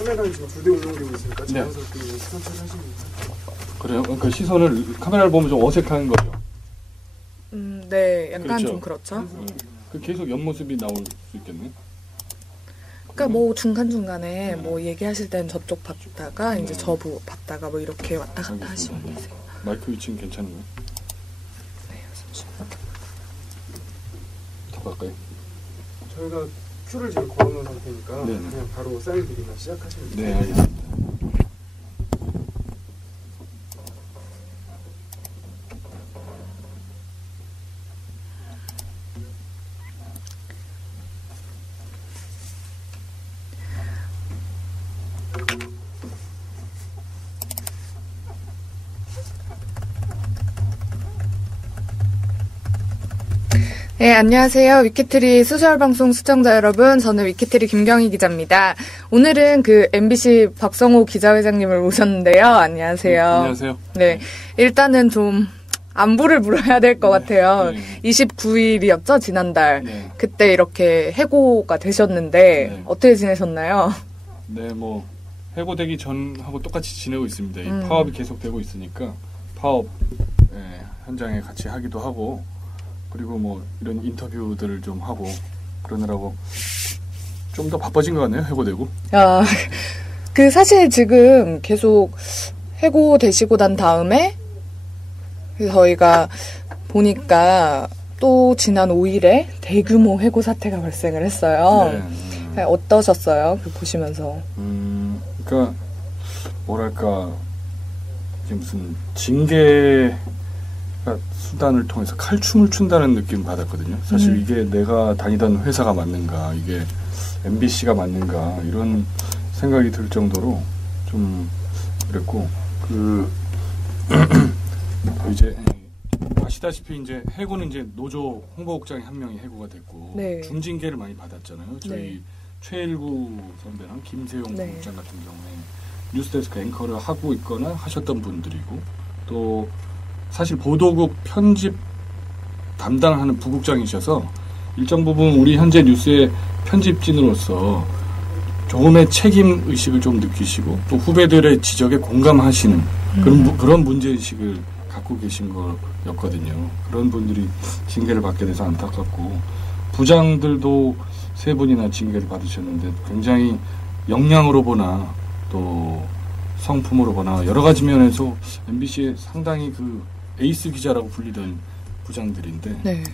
카메라는 지금 2대 운영되고 있으니까 자연스럽게 시선 처리하십니다. 그래요? 그러니까 시선을 카메라를 보면 좀 어색한 거죠? 네, 약간 그렇죠. 좀 그렇죠. 그 계속 옆모습이 나올 수 있겠네. 그러니까 뭐 중간중간에 뭐 얘기하실 땐 저쪽 봤다가 이제 저 봤다가 뭐 이렇게 왔다 갔다 하시면 되세요. 마이크 위치는 괜찮은가요? 네, 잠시만요. 더 가까이. 저희가 큐를 지금 걸어놓은 상태니까 네네. 그냥 바로 사인 드리면 시작하시면 돼요. 네, 알겠습니다. 네, 안녕하세요. 위키트리 소셜방송 시청자 여러분. 저는 위키트리 김경희 기자입니다. 오늘은 그 MBC 박성호 기자회장님을 모셨는데요. 안녕하세요. 안녕하세요. 네, 일단은 좀 안부를 물어야 될 것 같아요. 네. 29일이었죠, 지난달. 네. 그때 이렇게 해고가 되셨는데 네. 어떻게 지내셨나요? 네, 뭐 해고되기 전하고 똑같이 지내고 있습니다. 이 파업이 계속되고 있으니까 파업 현장에 같이 하기도 하고 그리고 뭐 이런 인터뷰들을 좀 하고 그러느라고 좀 더 바빠진 것 같네요. 해고되고. 아, 그 사실 지금 계속 해고되시고 난 다음에 저희가 보니까 또 지난 5일에 대규모 해고 사태가 발생을 했어요. 네. 어떠셨어요? 그 보시면서. 그러니까 뭐랄까 이게 무슨 징계 수단을 통해서 칼춤을 춘다는 느낌 받았거든요. 사실 이게 내가 다니던 회사가 맞는가, 이게 MBC가 맞는가 이런 생각이 들 정도로 좀 그랬고 이제 아시다시피 이제 해고는 이제 노조 홍보국장이 한 명이 해고가 됐고 네. 중징계를 많이 받았잖아요. 저희 네. 최일구 선배랑 김세용 네. 국장 같은 경우에 뉴스데스크 앵커를 하고 있거나 하셨던 분들이고 또 사실 보도국 편집 담당하는 부국장이셔서 일정 부분 우리 현재 뉴스의 편집진으로서 조금의 책임 의식을 좀 느끼시고 또 후배들의 지적에 공감하시는 그런 문제의식을 갖고 계신 거였거든요. 그런 분들이 징계를 받게 돼서 안타깝고 부장들도 3분이나 징계를 받으셨는데 굉장히 역량으로 보나 또 성품으로 보나 여러 가지 면에서 MBC의 상당히 그 에이스 기자라고 불리던 부장들인데 네.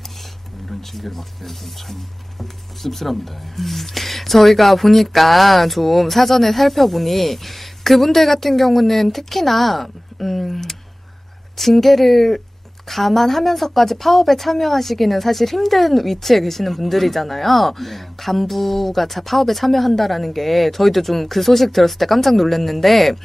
이런 징계를 받게 돼서 참 씁쓸합니다. 저희가 보니까 좀 사전에 살펴보니 그분들 같은 경우는 특히나 징계를 감안하면서까지 파업에 참여하시기는 사실 힘든 위치에 계시는 분들이잖아요. 네. 간부가 파업에 참여한다라는 게 저희도 좀 그 소식 들었을 때 깜짝 놀랐는데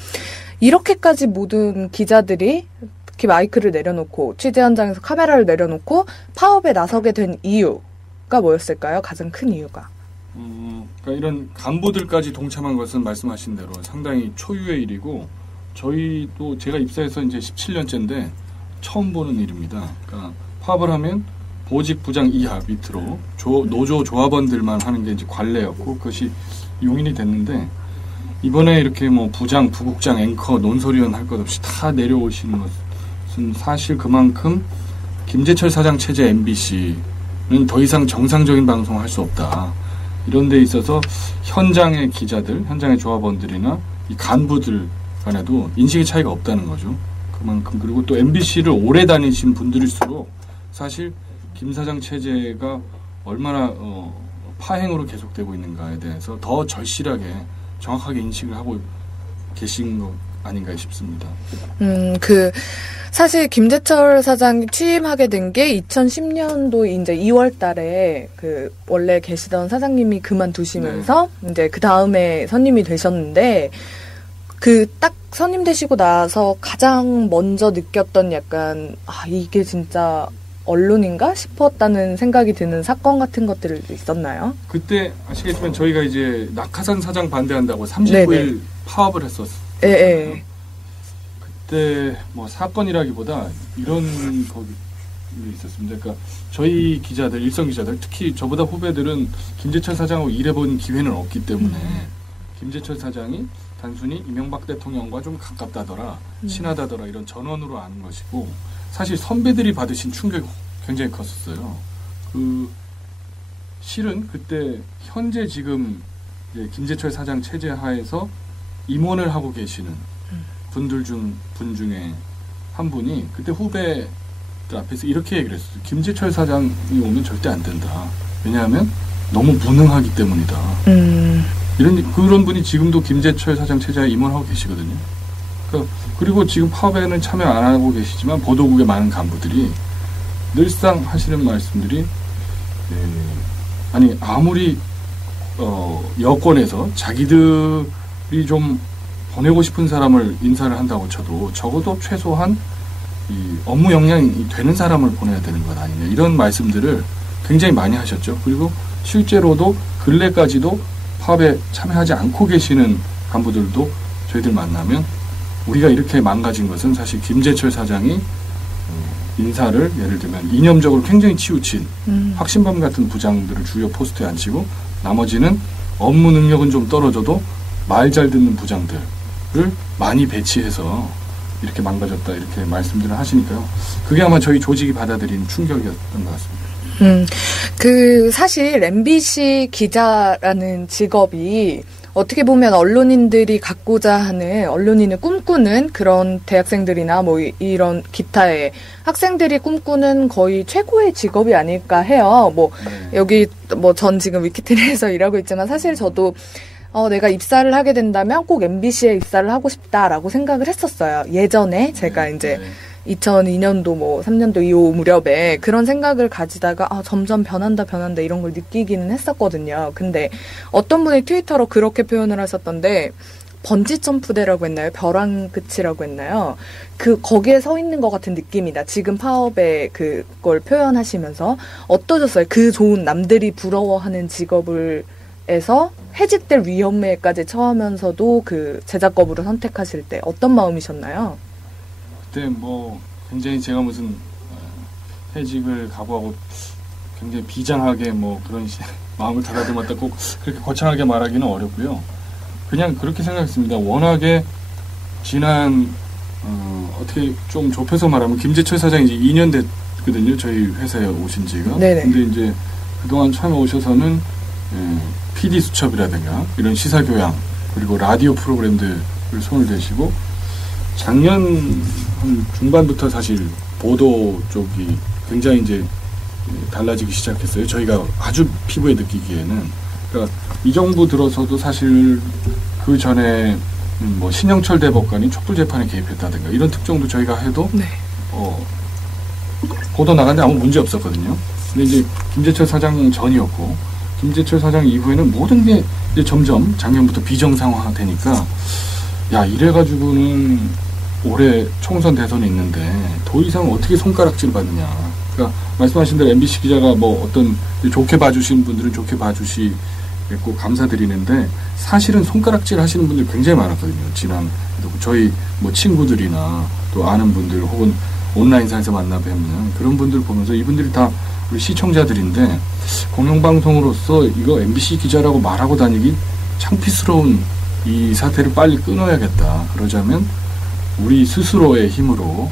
이렇게까지 모든 기자들이 특히 마이크를 내려놓고 취재 현장에서 카메라를 내려놓고 파업에 나서게 된 이유가 뭐였을까요? 가장 큰 이유가. 그러니까 이런 간부들까지 동참한 것은 말씀하신 대로 상당히 초유의 일이고 저희도 제가 입사해서 이제 17년째인데 처음 보는 일입니다. 그러니까 파업을 하면 보직 부장 이하 밑으로 노조 조합원들만 하는 게 이제 관례였고 그것이 용인이 됐는데 이번에 이렇게 뭐 부장, 부국장, 앵커, 논설위원 할 것 없이 다 내려오시는 것은 사실 그만큼 김재철 사장 체제 MBC는 더 이상 정상적인 방송을 할 수 없다. 이런 데 있어서 현장의 기자들, 현장의 조합원들이나 이 간부들 간에도 인식의 차이가 없다는 거죠. 그만큼 그리고 또 MBC를 오래 다니신 분들일수록 사실 김 사장 체제가 얼마나 파행으로 계속되고 있는가에 대해서 더 절실하게 정확하게 인식을 하고 계신 것 아닌가 싶습니다. 사실 김재철 사장이 취임하게 된 게 2010년도 이제 2월 달에 그 원래 계시던 사장님이 그만두시면서 이제 그 다음에 선임이 되셨는데 그 딱 선임되시고 나서 가장 먼저 느꼈던 약간 이게 진짜 언론인가 싶었다는 생각이 드는 사건 같은 것들이 있었나요? 그때 아시겠지만 저희가 이제 낙하산 사장 반대한다고 39일 네네. 파업을 했었어요. 예. 그때 뭐 사건이라기보다 이런 거기 있었습니다. 그러니까 저희 기자들, 일선 기자들, 특히 저보다 후배들은 김재철 사장하고 일해본 기회는 없기 때문에 김재철 사장이 단순히 이명박 대통령과 좀 가깝다더라, 친하다더라 이런 전언으로 아는 것이고 사실 선배들이 받으신 충격이 굉장히 컸었어요. 실은 그때 현재 지금 이제 김재철 사장 체제 하에서 임원을 하고 계시는 분 중에 한 분이 그때 후배들 앞에서 이렇게 얘기를 했어요. 김재철 사장이 오면 절대 안 된다. 왜냐하면 너무 무능하기 때문이다. 그런 분이 지금도 김재철 사장 체제에 임원하고 계시거든요. 그리고 지금 파업에는 참여 안 하고 계시지만 보도국의 많은 간부들이 늘상 하시는 말씀들이 아니 아무리 여권에서 자기들이 좀 보내고 싶은 사람을 인사를 한다고 쳐도 적어도 최소한 이 업무 역량이 되는 사람을 보내야 되는 것 아니냐 이런 말씀들을 굉장히 많이 하셨죠. 그리고 실제로도 근래까지도 파업에 참여하지 않고 계시는 간부들도 저희들 만나면 우리가 이렇게 망가진 것은 사실 김재철 사장이 인사를 예를 들면 이념적으로 굉장히 치우친 확신범 같은 부장들을 주요 포스트에 앉히고 나머지는 업무 능력은 좀 떨어져도 말 잘 듣는 부장들을 많이 배치해서 이렇게 망가졌다 이렇게 말씀들을 하시니까요. 그게 아마 저희 조직이 받아들인 충격이었던 것 같습니다. 사실 MBC 기자라는 직업이 어떻게 보면 언론인들이 갖고자 하는, 언론인을 꿈꾸는 그런 대학생들이나 뭐 이런 기타의 학생들이 꿈꾸는 거의 최고의 직업이 아닐까 해요. 여기 전 지금 위키트리에서 일하고 있지만 사실 저도 내가 입사를 하게 된다면 꼭 MBC에 입사를 하고 싶다라고 생각을 했었어요. 예전에 제가 이제 2002년도 3년도 이후 무렵에 그런 생각을 가지다가 점점 변한다 이런 걸 느끼기는 했었거든요. 근데 어떤 분이 트위터로 그렇게 표현을 하셨던데 번지점프대라고 했나요? 벼랑 끝이라고 했나요? 거기에 서 있는 것 같은 느낌이다. 지금 파업에 그걸 표현하시면서 어떠셨어요? 그 좋은 남들이 부러워하는 직업을 에서 해직될 위험에까지 처하면서도 그 제작업으로 선택하실 때 어떤 마음이셨나요? 그때 굉장히 제가 무슨 해직을 각오하고 굉장히 비장하게 그런 마음을 다다듬었다 꼭 그렇게 거창하게 말하기는 어렵고요. 그냥 그렇게 생각했습니다. 워낙에 지난 어떻게 좀 좁혀서 말하면 김재철 사장이 이제 2년 됐거든요. 저희 회사에 오신 지가. 네네. 근데 이제 그동안 처음에 오셔서는 PD 수첩이라든가 이런 시사교양 그리고 라디오 프로그램들을 손을 대시고 작년 중반부터 사실 보도 쪽이 굉장히 이제 달라지기 시작했어요. 저희가 아주 피부에 느끼기에는. 그러니까 이 정부 들어서도 사실 그 전에 신영철 대법관이 촛불 재판에 개입했다든가 이런 특종도 저희가 해도 보도 나가는데 아무 문제 없었거든요. 근데 이제 김재철 사장 전이었고 김재철 사장 이후에는 모든 게 이제 점점 작년부터 비정상화되니까 이래가지고는 올해 총선 대선이 있는데 더 이상 어떻게 손가락질 받느냐. 그러니까 말씀하신 대로 MBC 기자가 어떤 좋게 봐주신 분들은 좋게 봐주시고 감사드리는데 사실은 손가락질 하시는 분들 굉장히 많았거든요. 지난 저희 친구들이나 또 아는 분들 혹은 온라인상에서 만나 뵙는 그런 분들 보면서 이분들이 다 우리 시청자들인데 공영방송으로서 이거 MBC 기자라고 말하고 다니기 창피스러운 이 사태를 빨리 끊어야겠다. 그러자면 우리 스스로의 힘으로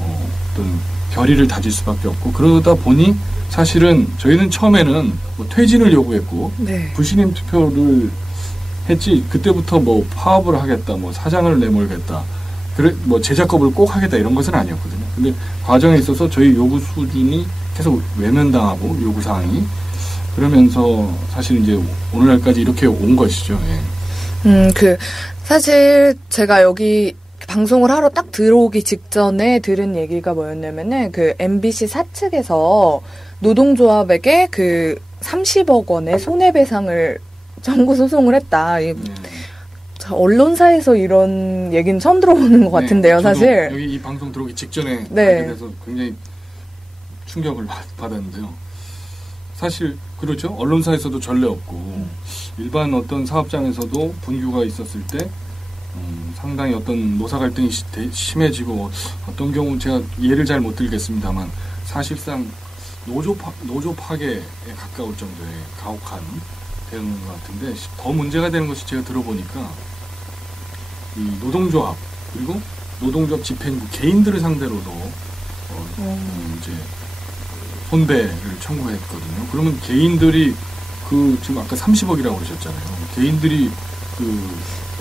어떤 결의를 다질 수밖에 없고 그러다 보니 사실은 저희는 처음에는 퇴진을 요구했고 불신임 투표를 했지 그때부터 파업을 하겠다, 사장을 내몰겠다, 제작업을 꼭 하겠다 이런 것은 아니었거든요. 근데 과정에 있어서 저희 요구 수준이 계속 외면당하고 요구사항이 그러면서 사실 이제 오늘날까지 이렇게 온 것이죠. 사실 제가 여기 방송을 하러 딱 들어오기 직전에 들은 얘기가 뭐였냐면은 MBC 사측에서 노동조합에게 30억 원의 손해배상을 청구 소송을 했다. 언론사에서 이런 얘기는 처음 들어보는 것 같은데요, 사실. 여기 이 방송 들어오기 직전에 알게 돼서 굉장히 충격을 받았는데요. 사실 그렇죠. 언론사에서도 전례 없고 일반 어떤 사업장에서도 분규가 있었을 때 상당히 어떤 노사 갈등이 심해지고 어떤 경우 제가 예를 잘 못 들겠습니다만 사실상 노조 파괴에 가까울 정도의 가혹한 되는 것 같은데 더 문제가 되는 것이 제가 들어보니까 이 노동조합 그리고 노동조합 집행부 개인들을 상대로도 이제 손배를 청구했거든요. 그러면 개인들이 지금 아까 30억이라고 그러셨잖아요. 개인들이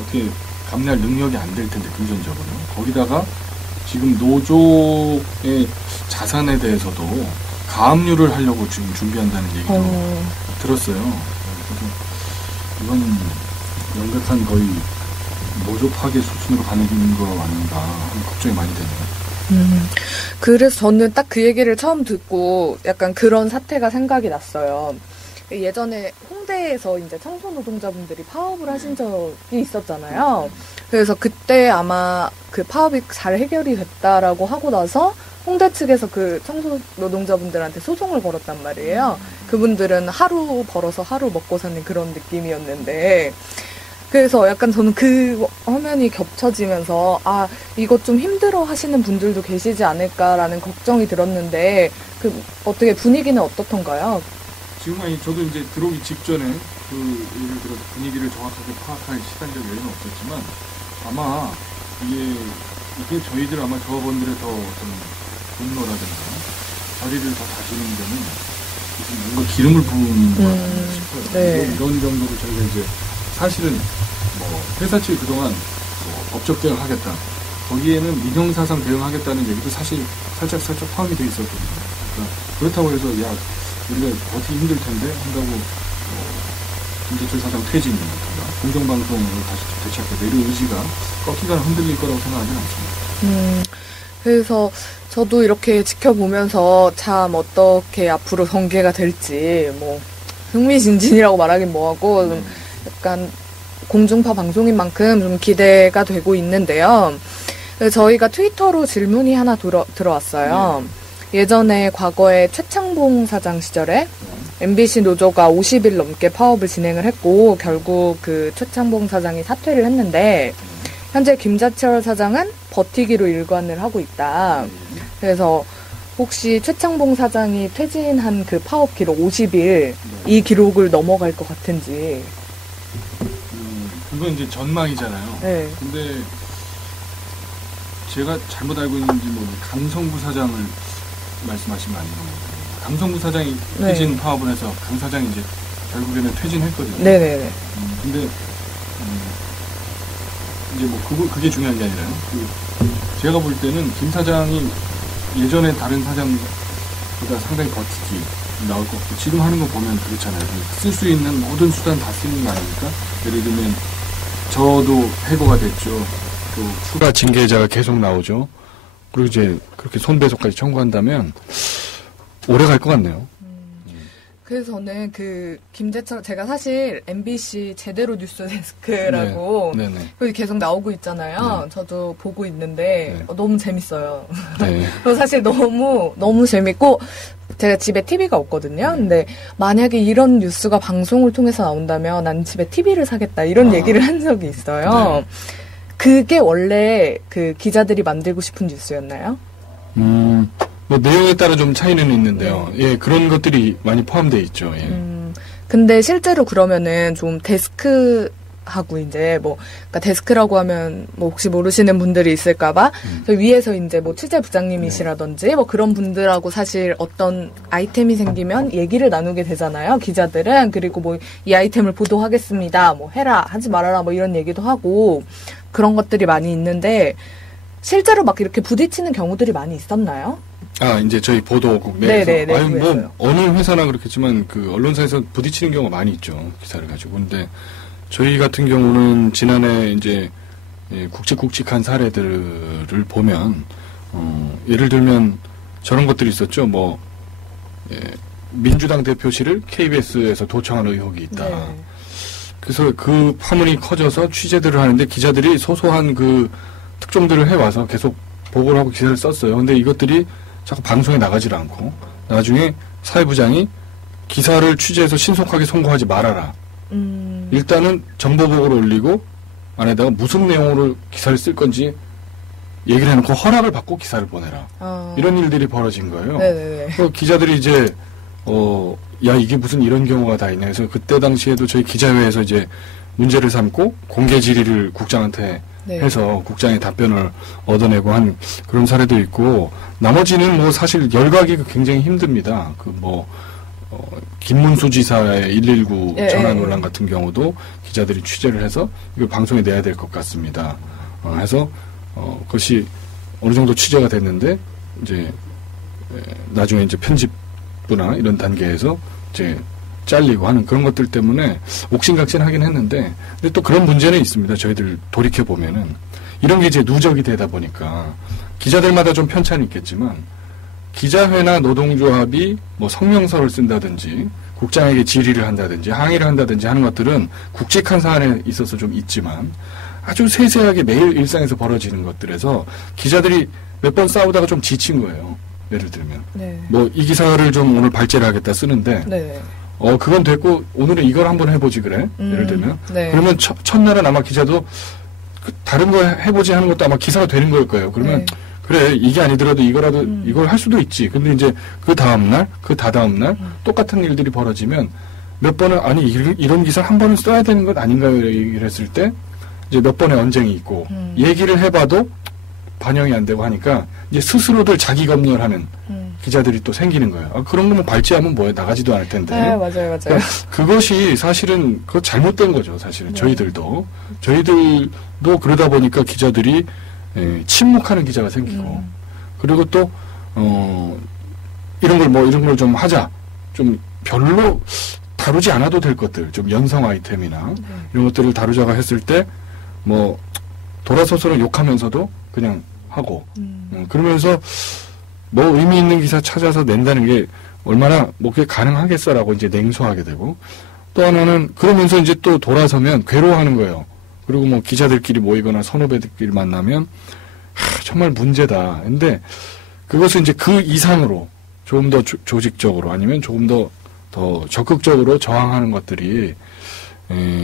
어떻게 감내할 능력이 안 될 텐데 금전적으로 거기다가 지금 노조의 자산에 대해서도 가압류를 하려고 지금 준비한다는 얘기도 들었어요. 그래서 이건 명백한 거의 노조 파괴 수순으로 가는 거 아닌가 하는 걱정이 많이 되네요. 그래서 저는 딱 그 얘기를 처음 듣고 약간 그런 사태가 생각이 났어요. 예전에 홍대에서 이제 청소 노동자분들이 파업을 하신 적이 있었잖아요. 그래서 그때 아마 그 파업이 잘 해결이 됐다라고 하고 나서 홍대 측에서 그 청소 노동자분들한테 소송을 걸었단 말이에요. 그분들은 하루 벌어서 하루 먹고 사는 그런 느낌이었는데, 그래서 약간 저는 그 화면이 겹쳐지면서 이거 좀 힘들어 하시는 분들도 계시지 않을까라는 걱정이 들었는데 어떻게 분위기는 어떻던가요? 지금 저도 이제 들어오기 직전에 예를 들어서 분위기를 정확하게 파악할 시간적 여유는 없었지만 아마 이게 저희들 아마 조합원들의 더 어떤 분노라든가 자리를 더 다지는 데는 무슨 뭔가 기름을 부은 것 같다 싶어요. 네. 이런 정도로 저희가 이제 사실은 회사 측이 그동안 법적 대응하겠다. 거기에는 민형사상 대응하겠다는 얘기도 사실 살짝 포함이 돼 있었거든요. 그러니까 그렇다고 해서 우리가 어떻게 힘들 텐데 한다고 김재철 사장 퇴진이라든가 공정방송을 다시 되찾게 이런 의지가 꺾이거나 흔들릴 거라고 생각하지는 않습니다. 그래서 저도 이렇게 지켜보면서 참 어떻게 앞으로 전개가 될지 흥미진진이라고 말하긴 뭐하고 약간 공중파 방송인 만큼 좀 기대가 되고 있는데요. 저희가 트위터로 질문이 하나 들어왔어요. 예전에 과거에 최창봉 사장 시절에 MBC 노조가 50일 넘게 파업을 진행을 했고 결국 그 최창봉 사장이 사퇴를 했는데 현재 김재철 사장은 버티기로 일관을 하고 있다. 그래서 혹시 최창봉 사장이 퇴진한 그 파업 기록 50일 이 기록을 넘어갈 것 같은지. 그건 이제 전망이잖아요. 네. 근데 제가 잘못 알고 있는지 강성부 사장을 말씀하신 거 아닌가요? 강성부 사장이 퇴진 파업을 해서 강 사장이 이제 결국에는 퇴진했거든요. 네네네. 근데 이제 그게 중요한 게 아니라요. 제가 볼 때는 김 사장이 예전에 다른 사장보다 상당히 버티기 나올 것 같고 지금 하는 거 보면 그렇잖아요. 쓸 수 있는 모든 수단 다 쓰는 거 아닙니까? 예를 들면 저도 해고가 됐죠. 또 추가 징계자가 계속 나오죠. 그리고 이제 그렇게 손배소까지 청구한다면 오래 갈 것 같네요. 그래서 저는 김재철, 제가 사실 MBC 제대로 뉴스 데스크라고 거기 계속 나오고 있잖아요. 저도 보고 있는데 너무 재밌어요. 그래서 사실 너무 재밌고 제가 집에 TV가 없거든요. 근데 만약에 이런 뉴스가 방송을 통해서 나온다면 난 집에 TV를 사겠다 이런 얘기를 한 적이 있어요. 그게 원래 그 기자들이 만들고 싶은 뉴스였나요? 내용에 따라 좀 차이는 있는데요. 예, 그런 것들이 많이 포함되어 있죠. 예. 근데 실제로 그러면은 좀 데스크하고 이제 그러니까 데스크라고 하면 혹시 모르시는 분들이 있을까봐 저 위에서 이제 취재 부장님이시라든지 그런 분들하고 사실 어떤 아이템이 생기면 얘기를 나누게 되잖아요. 기자들은. 그리고 이 아이템을 보도하겠습니다. 해라, 하지 말아라 이런 얘기도 하고 그런 것들이 많이 있는데 실제로 이렇게 부딪히는 경우들이 많이 있었나요? 이제 저희 보도국 내에서. 어느 회사나 그렇겠지만 그 언론사에서 부딪히는 경우가 많이 있죠. 기사를 가지고. 근데 저희 같은 경우는 지난해 이제 굵직굵직한 사례들을 보면 예를 들면 저런 것들이 있었죠. 민주당 대표실을 KBS에서 도청한 의혹이 있다. 그래서 그 파문이 커져서 취재들을 하는데 기자들이 소소한 그 특종들을 해와서 계속 보고를 하고 기사를 썼어요. 근데 이것들이 자꾸 방송에 나가질 않고 나중에 사회부장이 기사를 취재해서 신속하게 송고하지 말아라. 일단은 정보보고를 올리고 안에다가 무슨 내용으로 기사를 쓸 건지 얘기를 해놓고 허락을 받고 기사를 보내라. 이런 일들이 벌어진 거예요. 기자들이 이제 야, 이게 무슨 이런 경우가 다 있냐 해서 그때 당시에도 저희 기자회에서 이제 문제를 삼고 공개 질의를 국장한테 네. 해서 국장의 답변을 얻어내고 한 그런 사례도 있고, 나머지는 뭐 사실 열거하기가 굉장히 힘듭니다. 김문수 지사의 119 예, 전화 예, 논란 예. 같은 경우도 기자들이 취재를 해서 이걸 방송에 내야 될 것 같습니다. 해서 그것이 어느 정도 취재가 됐는데 이제 나중에 이제 편집부나 이런 단계에서 이제 잘리고 하는 그런 것들 때문에 옥신각신하긴 했는데, 근데 또 그런 문제는 있습니다. 저희들 돌이켜 보면은 이런 게 이제 누적이 되다 보니까 기자들마다 좀 편차는 있겠지만 기자회나 노동조합이 뭐 성명서를 쓴다든지 국장에게 질의를 한다든지 항의를 한다든지 하는 것들은 굵직한 사안에 있어서 좀 있지만, 아주 세세하게 매일 일상에서 벌어지는 것들에서 기자들이 몇 번 싸우다가 좀 지친 거예요. 예를 들면 네. 뭐 이 기사를 좀 오늘 발제를 하겠다 쓰는데 네. 그건 됐고 오늘은 이걸 한번 해보지 그래. 예를 들면 네. 그러면 첫날은 아마 기자도 다른 거 해보지 하는 것도 아마 기사가 되는 걸 거예요. 그러면 네. 그래, 이게 아니더라도 이거라도 이걸 할 수도 있지. 근데 이제 그 다음날, 그 다다음날 똑같은 일들이 벌어지면 몇 번은 아니 이런 기사를 한 번은 써야 되는 것 아닌가요? 얘기를 했을 때 이제 몇 번의 언쟁이 있고 얘기를 해봐도 반영이 안 되고 하니까 이제 스스로들 자기 검열하는 기자들이 또 생기는 거예요. 그런 거면 발제하면 뭐해, 나가지도 않을 텐데. 네, 맞아요. 그러니까 그것이 사실은 그거 잘못된 거죠. 사실은 네. 저희들도 그러다 보니까 기자들이 침묵하는 기자가 생기고 그리고 또 이런 걸 좀 하자, 좀 별로 다루지 않아도 될 것들, 좀 연성 아이템이나 이런 것들을 다루자고 했을 때 뭐 돌아서서는 욕하면서도 그냥 하고 그러면서 뭐 의미 있는 기사 찾아서 낸다는 게 얼마나 뭐 그게 가능하겠어라고 이제 냉소하게 되고, 또 하나는 그러면서 이제 또 돌아서면 괴로워하는 거예요. 그리고 뭐 기자들끼리 모이거나 선후배들끼리 만나면 정말 문제다. 근데 그것은 이제 그 이상으로 조금 더 조직적으로 아니면 조금 더 적극적으로 저항하는 것들이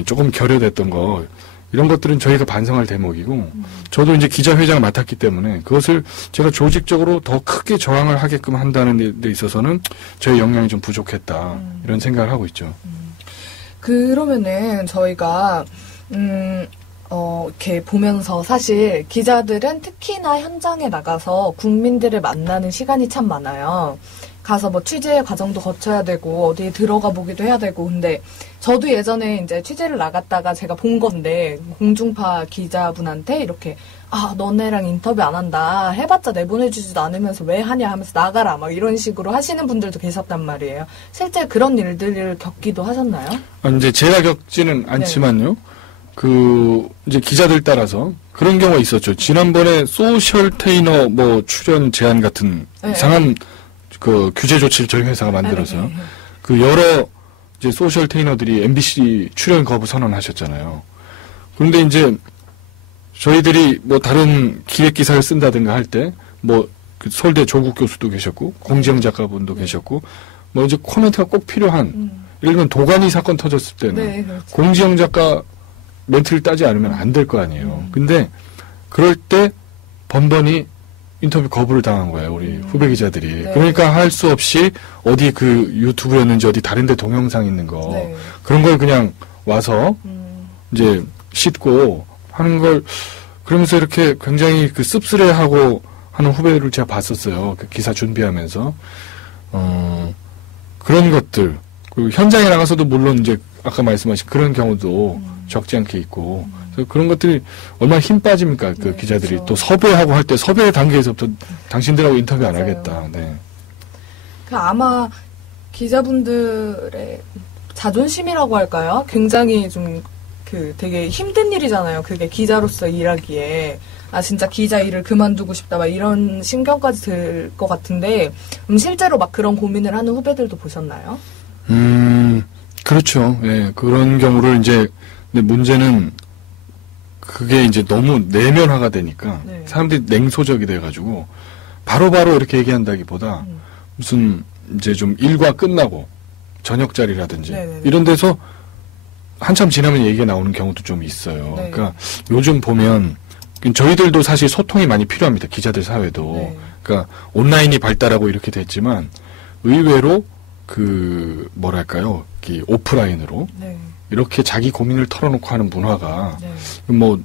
조금 결여됐던 거, 이런 것들은 저희가 반성할 대목이고, 저도 이제 기자회장을 맡았기 때문에 그것을 제가 조직적으로 더 크게 저항을 하게끔 한다는 데 있어서는 저희 역량이 좀 부족했다, 이런 생각을 하고 있죠. 그러면은 저희가 이렇게 보면서 사실 기자들은 특히나 현장에 나가서 국민들을 만나는 시간이 참 많아요. 가서 뭐 취재 과정도 거쳐야 되고 어디 들어가 보기도 해야 되고. 근데 저도 예전에 이제 취재를 나갔다가 제가 본 건데 공중파 기자분한테 이렇게 너네랑 인터뷰 안 한다, 해봤자 내보내주지도 않으면서 왜 하냐 하면서 나가라 막 이런 식으로 하시는 분들도 계셨단 말이에요. 실제 그런 일들을 겪기도 하셨나요? 이제 제가 겪지는 않지만요. 이제 기자들 따라서 그런 경우가 있었죠. 지난번에 소셜 테이너 뭐 출연 제한 같은 이상한 그 규제 조치를 저희 회사가 만들어서 그 여러 이제 소셜 테이너들이 MBC 출연 거부 선언하셨잖아요. 그런데 이제 저희들이 뭐 다른 기획 기사를 쓴다든가 할 때 뭐 그 서울대 조국 교수도 계셨고 공지영 작가분도 계셨고 뭐 이제 코멘트가 꼭 필요한, 예를 들면 도가니 사건 터졌을 때는 그렇죠. 공지영 작가 멘트를 따지 않으면 안 될 거 아니에요. 근데 그럴 때 번번이 인터뷰 거부를 당한 거예요, 우리 후배 기자들이. 그러니까 할 수 없이 어디 그 유튜브였는지 어디 다른 데 동영상 있는 거 그런 걸 그냥 와서 이제 싣고 하는 걸, 그러면서 이렇게 굉장히 그 씁쓸해하고 하는 후배들을 제가 봤었어요. 그 기사 준비하면서. 그런 것들. 그리고 현장에 나가서도 물론 이제 아까 말씀하신 그런 경우도 적지 않게 있고, 그래서 그런 것들이 얼마나 힘 빠집니까, 그 기자들이. 그렇죠. 또 섭외하고 할 때 섭외 단계에서부터 당신들하고 인터뷰 안 맞아요. 하겠다. 네. 아마 기자분들의 자존심이라고 할까요? 굉장히 좀 되게 힘든 일이잖아요. 그게 기자로서 일하기에. 진짜 기자 일을 그만두고 싶다, 막 이런 신경까지 들 것 같은데, 실제로 막 그런 고민을 하는 후배들도 보셨나요? 그렇죠. 예, 그런 경우를 이제, 근데 문제는 그게 이제 너무 내면화가 되니까 사람들이 냉소적이 돼가지고 바로바로 이렇게 얘기한다기보다 무슨 이제 좀 일과 끝나고 저녁 자리라든지 이런 데서 한참 지나면 얘기가 나오는 경우도 좀 있어요. 그러니까 요즘 보면 저희들도 사실 소통이 많이 필요합니다. 기자들 사회도. 그러니까 온라인이 발달하고 이렇게 됐지만 의외로 뭐랄까요, 오프라인으로 네. 이렇게 자기 고민을 털어놓고 하는 문화가 네. 뭐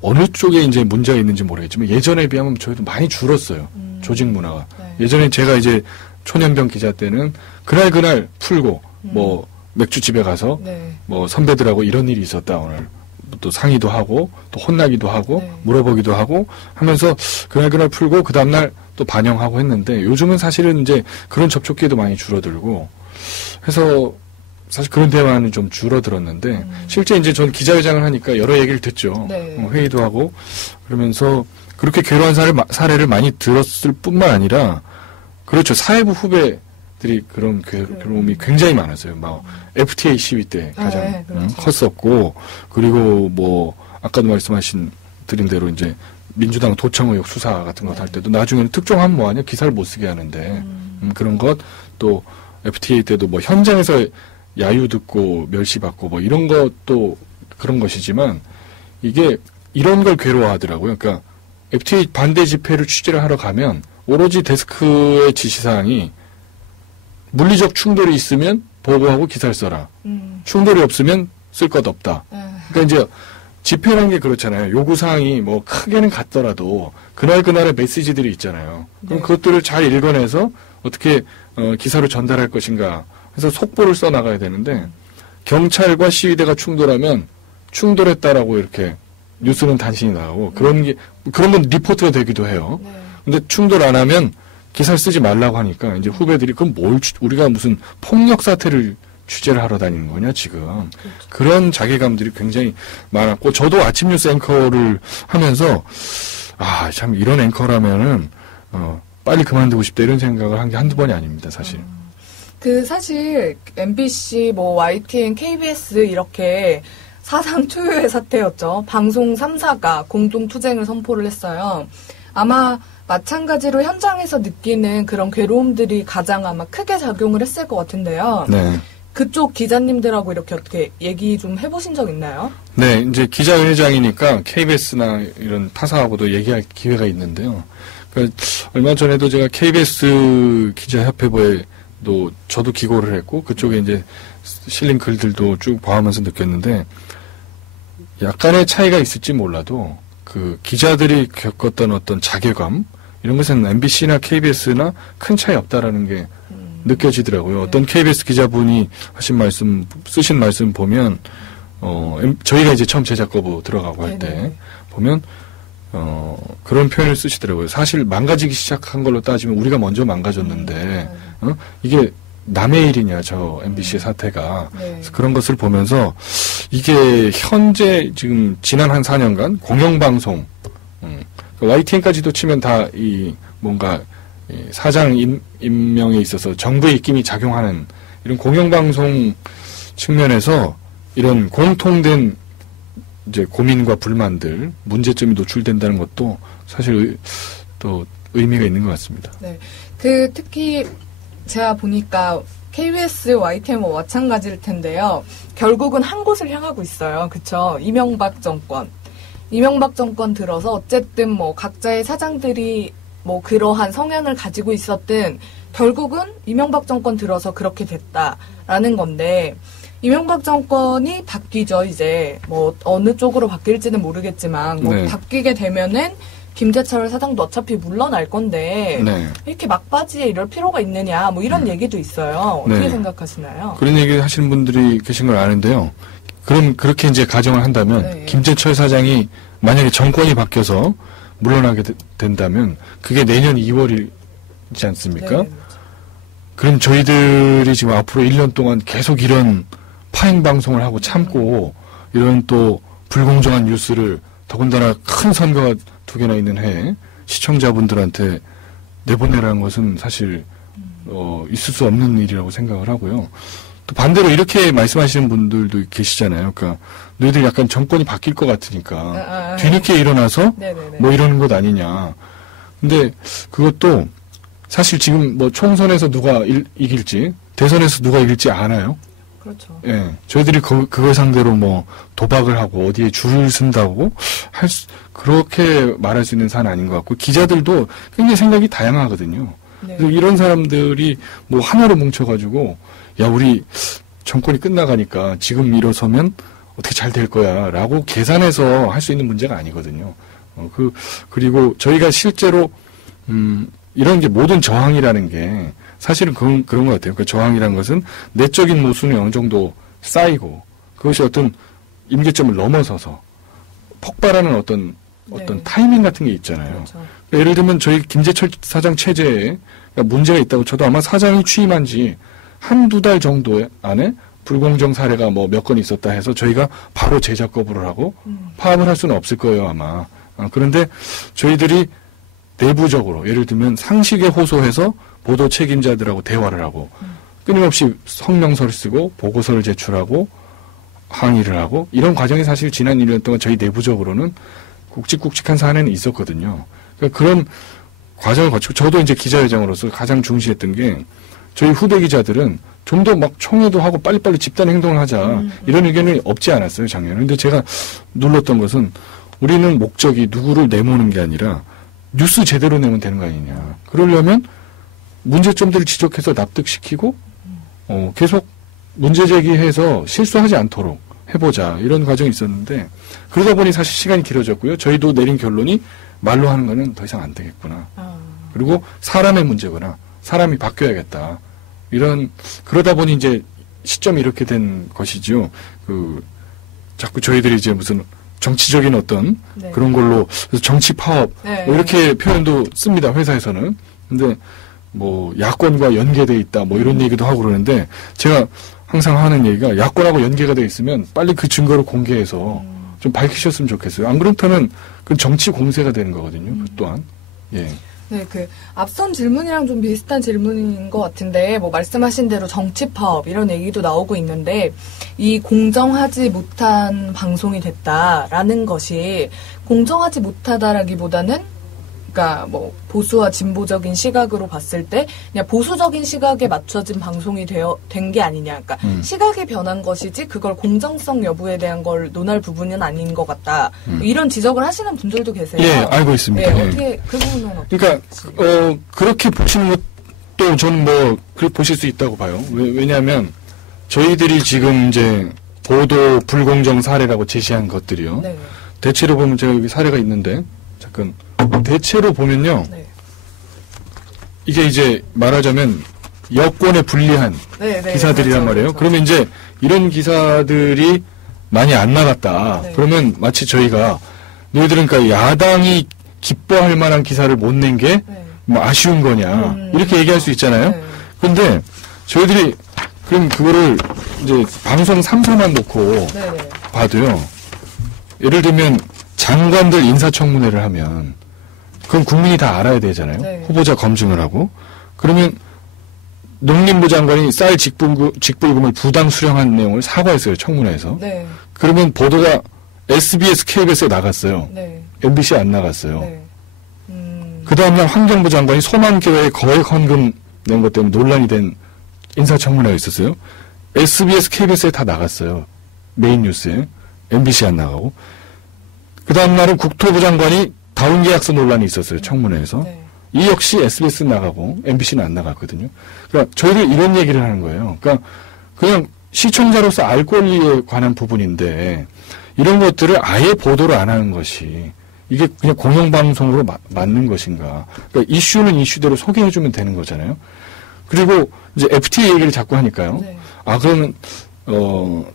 어느 쪽에 이제 문제가 있는지 모르겠지만 예전에 비하면 저희도 많이 줄었어요. 조직 문화가. 네. 예전에 제가 이제 초년병 기자 때는 그날 풀고 뭐 맥주집에 가서 네. 뭐 선배들하고 이런 일이 있었다 오늘 또 상의도 하고 또 혼나기도 하고 네. 물어보기도 하고 하면서 그날 풀고 그 다음날 또 반영하고 했는데 요즘은 사실은 이제 그런 접촉기도 많이 줄어들고 해서 사실 그런 대화는 좀 줄어들었는데 실제 이제 전 기자회장을 하니까 여러 얘기를 듣죠. 네. 회의도 하고 그러면서 그렇게 괴로운 사례를 많이 들었을 뿐만 아니라 그렇죠. 사회부 후배들이 그런 괴로움이 굉장히 많았어요. 막 FTA 시위 때 가장 네, 그렇죠. 컸었고 그리고 뭐 아까도 드린 대로 이제 민주당 도청 의혹 수사 같은 것 할 때도 나중에는 특종하면 뭐하냐 기사를 못 쓰게 하는데 그런 것 또 FTA 때도 뭐 현장에서 야유 듣고 멸시받고 뭐 이런 것도 그런 것이지만 이게 이런 걸 괴로워하더라고요. 그러니까 FTA 반대 집회를 취재를 하러 가면 오로지 데스크의 지시사항이 물리적 충돌이 있으면 보고하고 기사를 써라. 충돌이 없으면 쓸 것 없다. 그러니까 이제 집회라는 게 그렇잖아요. 요구사항이 뭐 크게는 같더라도 그날그날의 메시지들이 있잖아요. 그럼 네. 그것들을 잘 읽어내서 어떻게 기사로 전달할 것인가 해서 속보를 써나가야 되는데 경찰과 시위대가 충돌하면 충돌했다라고 이렇게 뉴스는 단신이 나가고 그런 건 리포트가 되기도 해요. 네. 근데 충돌 안 하면 기사를 쓰지 말라고 하니까 이제 후배들이 그럼 우리가 무슨 폭력 사태를 취재를 하러 다니는 거냐 지금. 그렇죠. 그런 자괴감들이 굉장히 많았고 저도 아침 뉴스 앵커를 하면서 참 이런 앵커라면은 빨리 그만두고 싶다 이런 생각을 한 게 한두 번이 아닙니다 사실. 사실 MBC, 뭐 YTN, KBS 이렇게 사상 초유의 사태였죠. 방송 3사가 공동 투쟁을 선포를 했어요. 아마 마찬가지로 현장에서 느끼는 그런 괴로움들이 가장 아마 크게 작용을 했을 것 같은데요. 네. 그쪽 기자님들하고 이렇게 어떻게 얘기 좀 해보신 적 있나요? 네, 이제 기자회장이니까 KBS나 이런 타사하고도 얘기할 기회가 있는데요. 그러니까 얼마 전에도 제가 KBS 기자협회부에도 저도 기고를 했고 그쪽에 이제 실린 글들도 쭉 봐오면서 느꼈는데 약간의 차이가 있을지 몰라도 그 기자들이 겪었던 어떤 자괴감 이런 것은 MBC나 KBS나 큰 차이 없다라는 게 느껴지더라고요. 어떤 KBS 기자분이 쓰신 말씀 보면 저희가 이제 처음 제작거부 들어가고 할 때 보면 그런 표현을 쓰시더라고요. 사실 망가지기 시작한 걸로 따지면 우리가 먼저 망가졌는데 이게 남의 일이냐 저 MBC의 사태가. 그래서 그런 것을 보면서 이게 현재 지금 지난 한 4년간 공영방송 YTN까지도 치면 다 뭔가 사장 임명에 있어서 정부의 입김이 작용하는 이런 공영방송 측면에서 이런 공통된 이제 고민과 불만들, 문제점이 노출된다는 것도 사실 또 의미가 있는 것 같습니다. 네. 특히 제가 보니까 KBS, YTN 뭐 마찬가지일 텐데요. 결국은 한 곳을 향하고 있어요. 그쵸? 이명박 정권 들어서 어쨌든 뭐 각자의 사장들이 뭐 그러한 성향을 가지고 있었든 결국은 이명박 정권 들어서 그렇게 됐다라는 건데 이명박 정권이 바뀌죠. 이제 뭐 어느 쪽으로 바뀔지는 모르겠지만 뭐 바뀌게 되면은 김재철 사장도 어차피 물러날 건데 이렇게 막바지에 이럴 필요가 있느냐 뭐 이런 얘기도 있어요. 어떻게 생각하시나요? 그런 얘기 하시는 분들이 계신 걸 아는데요. 그럼 그렇게 이제 가정을 한다면 김재철 사장이 만약에 정권이 바뀌어서 물러나게 된다면 그게 내년 2월이지 않습니까? 그럼 저희들이 지금 앞으로 1년 동안 계속 이런 파행 방송을 하고 참고 이런 또 불공정한 뉴스를 더군다나 큰 선거가 2개나 있는 해에 시청자분들한테 내보내라는 것은 사실 있을 수 없는 일이라고 생각을 하고요. 또 반대로 이렇게 말씀하시는 분들도 계시잖아요. 그러니까 너희들 약간 정권이 바뀔 것 같으니까 뒤늦게 일어나서 뭐 이러는 것 아니냐. 근데 그것도 사실 지금 뭐 총선에서 누가 이길지 대선에서 누가 이길지 아나요? 그렇죠. 예. 저희들이 그걸 상대로 뭐 도박을 하고 어디에 줄을 쓴다고 그렇게 말할 수 있는 사안 아닌 것 같고 기자들도 굉장히 생각이 다양하거든요. 네. 그래서 이런 사람들이 뭐 하나로 뭉쳐가지고 야 우리 정권이 끝나가니까 지금 일어서면 어떻게 잘 될 거야라고 계산해서 할 수 있는 문제가 아니거든요. 그리고 저희가 실제로 이런 게 모든 저항이라는 게 사실은 그런 것 같아요. 그러니까 저항이라는 것은 내적인 모순이 어느 정도 쌓이고 그것이 어떤 임계점을 넘어서서 폭발하는 어떤 타이밍 같은 게 있잖아요. 그렇죠. 그러니까 예를 들면 저희 김재철 사장 체제에 문제가 있다고 쳐도 아마 사장이 취임한 지 한두 달 정도 안에 불공정 사례가 뭐 몇 건 있었다 해서 저희가 바로 제작 거부를 하고 파업을 할 수는 없을 거예요, 아마. 그런데 저희들이 내부적으로 예를 들면 상식에 호소해서 보도 책임자들하고 대화를 하고 끊임없이 성명서를 쓰고 보고서를 제출하고 항의를 하고 이런 과정이 사실 지난 1년 동안 저희 내부적으로는 굵직굵직한 사안에는 있었거든요. 그러니까 그런 과정을 거치고 저도 이제 기자회장으로서 가장 중시했던 게 저희 후배 기자들은 좀 더 막 총회도 하고 빨리빨리 집단 행동을 하자 이런 의견이 없지 않았어요, 작년에. 근데 제가 눌렀던 것은 우리는 목적이 누구를 내모는 게 아니라 뉴스 제대로 내면 되는 거 아니냐. 그러려면 문제점들을 지적해서 납득시키고 계속 문제 제기해서 실수하지 않도록 해보자 이런 과정이 있었는데 그러다 보니 사실 시간이 길어졌고요. 저희도 내린 결론이 말로 하는 거는 더 이상 안 되겠구나. 그리고 사람의 문제거나 사람이 바뀌어야겠다. 그러다 보니 이제 시점이 이렇게 된 것이죠. 자꾸 저희들이 이제 무슨 정치적인 어떤 네. 그런 걸로 정치 파업 네. 뭐 이렇게 표현도 씁니다, 회사에서는. 근데 뭐 야권과 연계돼 있다 뭐 이런 얘기도 하고 그러는데 제가 항상 하는 얘기가 야권하고 연계가 돼 있으면 빨리 그 증거를 공개해서 좀 밝히셨으면 좋겠어요. 안 그렇다면 그건 정치 공세가 되는 거거든요. 그 또한. 예. 네, 앞선 질문이랑 좀 비슷한 질문인 것 같은데, 뭐, 말씀하신 대로 정치 파업, 이런 얘기도 나오고 있는데, 이 공정하지 못한 방송이 됐다라는 것이, 공정하지 못하다라기보다는, 그러니까 뭐, 보수와 진보적인 시각으로 봤을 때, 그냥 보수적인 시각에 맞춰진 방송이 된 게 아니냐. 그러니까, 시각이 변한 것이지, 그걸 공정성 여부에 대한 걸 논할 부분은 아닌 것 같다. 이런 지적을 하시는 분들도 계세요. 예, 알고 있습니다. 네, 예. 어떻게, 그 부분은 어떻게. 그러니까, 그렇게 보시는 것도 저는 뭐, 그렇게 보실 수 있다고 봐요. 왜냐하면, 저희들이 지금 이제, 보도 불공정 사례라고 제시한 것들이요. 네. 대체로 보면 제가 여기 사례가 있는데, 잠깐, 대체로 보면요. 네. 이게 이제 말하자면, 여권에 불리한 네, 네, 기사들이란 그렇죠, 말이에요. 그렇죠. 그러면 이제, 이런 기사들이 많이 안 나갔다. 네. 그러면 마치 저희가, 너희들은 그러니까 야당이 기뻐할 만한 기사를 못 낸 게, 네. 뭐 아쉬운 거냐. 이렇게 얘기할 수 있잖아요. 네. 근데 저희들이 그럼 그거를 이제 방송 3사만 놓고 네네. 봐도요. 예를 들면 장관들 인사청문회를 하면 그건 국민이 다 알아야 되잖아요. 네. 후보자 검증을 하고. 그러면 농림부 장관이 쌀 직불금을 부당 수령한 내용을 사과했어요. 청문회에서. 네. 그러면 보도가 SBS, KBS에 나갔어요. 네. MBC 안 나갔어요. 네. 그 다음날 환경부 장관이 소망교회에 거액 헌금 낸 것 때문에 논란이 된 인사청문회가 있었어요. SBS, KBS에 다 나갔어요. 메인 뉴스에. MBC 안 나가고. 그 다음날은 국토부 장관이 다운계약서 논란이 있었어요. 청문회에서. 네. 이 역시 SBS 나가고 MBC는 안 나갔거든요. 그러니까 저희들 이런 얘기를 하는 거예요. 그러니까 그냥 시청자로서 알 권리에 관한 부분인데 이런 것들을 아예 보도를 안 하는 것이 이게 그냥 공영방송으로 맞는 것인가. 그러니까 이슈는 이슈대로 소개해주면 되는 거잖아요. 그리고 이제 FTA 얘기를 자꾸 하니까요. 네. 그러면,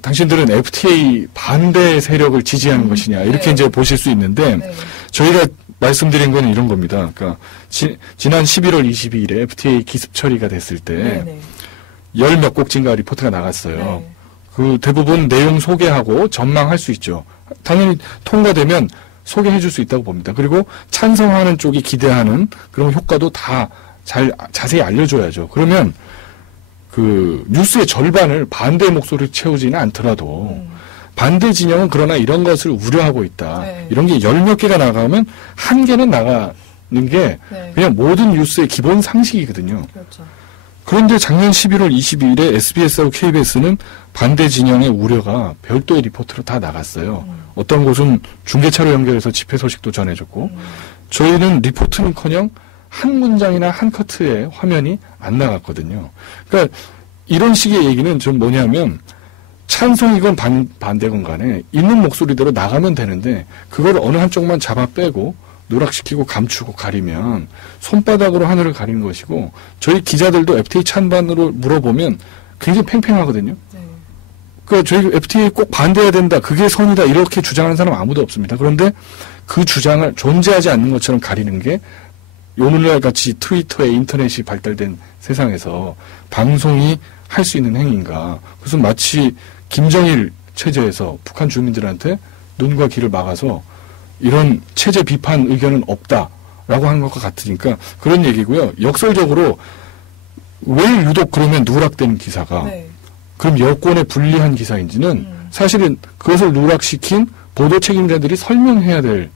당신들은 FTA 반대 세력을 지지하는 것이냐. 이렇게 네. 이제 보실 수 있는데, 네. 저희가 말씀드린 건 이런 겁니다. 그러니까, 지난 11월 22일에 FTA 기습 처리가 됐을 때, 네네. 열 몇 곡진가 리포트가 나갔어요. 네. 그 대부분 내용 소개하고 전망할 수 있죠. 당연히 통과되면 소개해 줄 수 있다고 봅니다. 그리고 찬성하는 쪽이 기대하는 그런 효과도 다 자세히 알려줘야죠. 그러면 그 뉴스의 절반을 반대 목소리를 채우지는 않더라도 반대 진영은 그러나 이런 것을 우려하고 있다. 네. 이런 게 열 몇 개가 나가면 한 개는 나가는 게 네. 그냥 모든 뉴스의 기본 상식이거든요. 그렇죠. 그런데 작년 11월 22일에 SBS하고 KBS는 반대 진영의 우려가 별도의 리포트로 다 나갔어요. 어떤 곳은 중계차로 연결해서 집회 소식도 전해줬고 저희는 리포트는커녕 한 문장이나 한 커트의 화면이 안 나갔거든요. 그러니까 이런 식의 얘기는 좀 뭐냐면 찬성이건 반대건 간에 있는 목소리대로 나가면 되는데 그걸 어느 한쪽만 잡아 빼고 누락시키고 감추고 가리면 손바닥으로 하늘을 가리는 것이고 저희 기자들도 FTA 찬반으로 물어보면 굉장히 팽팽하거든요. 네. 그러니까 저희 FTA 꼭 반대해야 된다. 그게 선이다. 이렇게 주장하는 사람 아무도 없습니다. 그런데 그 주장을 존재하지 않는 것처럼 가리는 게 오늘날 같이 트위터에 인터넷이 발달된 세상에서 방송이 할 수 있는 행위인가. 그래서 마치 김정일 체제에서 북한 주민들한테 눈과 귀를 막아서 이런 체제 비판 의견은 없다라고 하는 것과 같으니까 그런 얘기고요. 역설적으로 왜 유독 그러면 누락되는 기사가 네. 그럼 여권에 불리한 기사인지는 사실은 그것을 누락시킨 보도 책임자들이 설명해야 될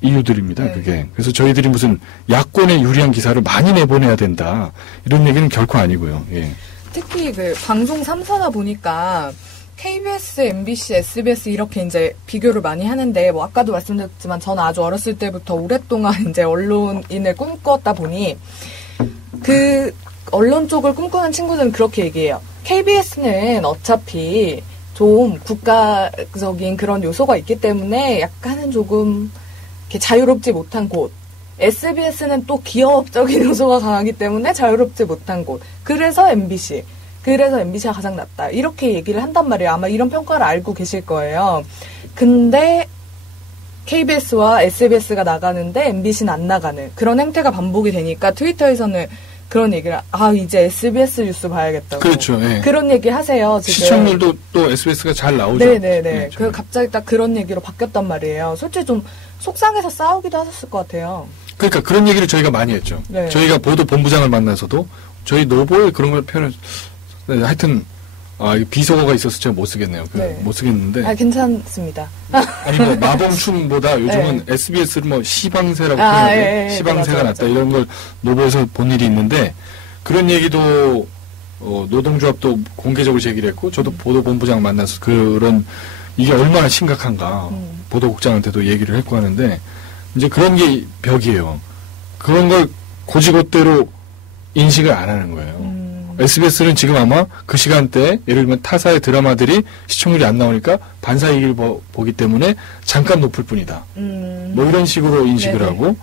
이유들입니다. 네. 그게. 그래서 저희들이 무슨 야권에 유리한 기사를 많이 내보내야 된다. 이런 얘기는 결코 아니고요. 예. 특히 그 방송 3사다 보니까 KBS, MBC, SBS 이렇게 이제 비교를 많이 하는데 뭐 아까도 말씀드렸지만 저는 아주 어렸을 때부터 오랫동안 이제 언론인을 꿈꿨다 보니 그 언론 쪽을 꿈꾸는 친구들은 그렇게 얘기해요. KBS는 어차피 좀 국가적인 그런 요소가 있기 때문에 약간은 조금 이렇게 자유롭지 못한 곳. SBS는 또 기업적인 요소가 강하기 때문에 자유롭지 못한 곳. 그래서 MBC가 가장 낫다. 이렇게 얘기를 한단 말이에요. 아마 이런 평가를 알고 계실 거예요. 근데 KBS와 SBS가 나가는데 MBC는 안 나가는 그런 행태가 반복이 되니까 트위터에서는 그런 얘기를 이제 SBS 뉴스 봐야겠다고. 그렇죠. 예. 그런 얘기 하세요. 지금. 시청률도 또 SBS가 잘 나오죠. 네네네. 예, 그 갑자기 딱 그런 얘기로 바뀌었단 말이에요. 솔직히 좀 속상해서 싸우기도 하셨을 것 같아요. 그러니까 그런 얘기를 저희가 많이 했죠. 네. 저희가 보도 본부장을 만나서도 저희 노보에 그런 걸 표현을 하여튼 비속어가 있어서 제가 못 쓰겠네요. 네. 못 쓰겠는데. 괜찮습니다. 아니 뭐 마봉충보다 요즘은 네. SBS를 뭐 시방세라고 표현하고 예, 시방세가 맞아, 낫다 맞아. 이런 걸 노보에서 본 일이 있는데 그런 얘기도 노동조합도 공개적으로 제기를 했고 저도 보도본부장 만나서 그런 이게 얼마나 심각한가 보도국장한테도 얘기를 했고 하는데 이제 그런 게 벽이에요. 그런 걸 고지것대로 인식을 안 하는 거예요. SBS는 지금 아마 그 시간대에 예를 들면 타사의 드라마들이 시청률이 안 나오니까 반사 얘기를 보기 때문에 잠깐 높을 뿐이다. 뭐 이런 식으로 인식을 네네. 하고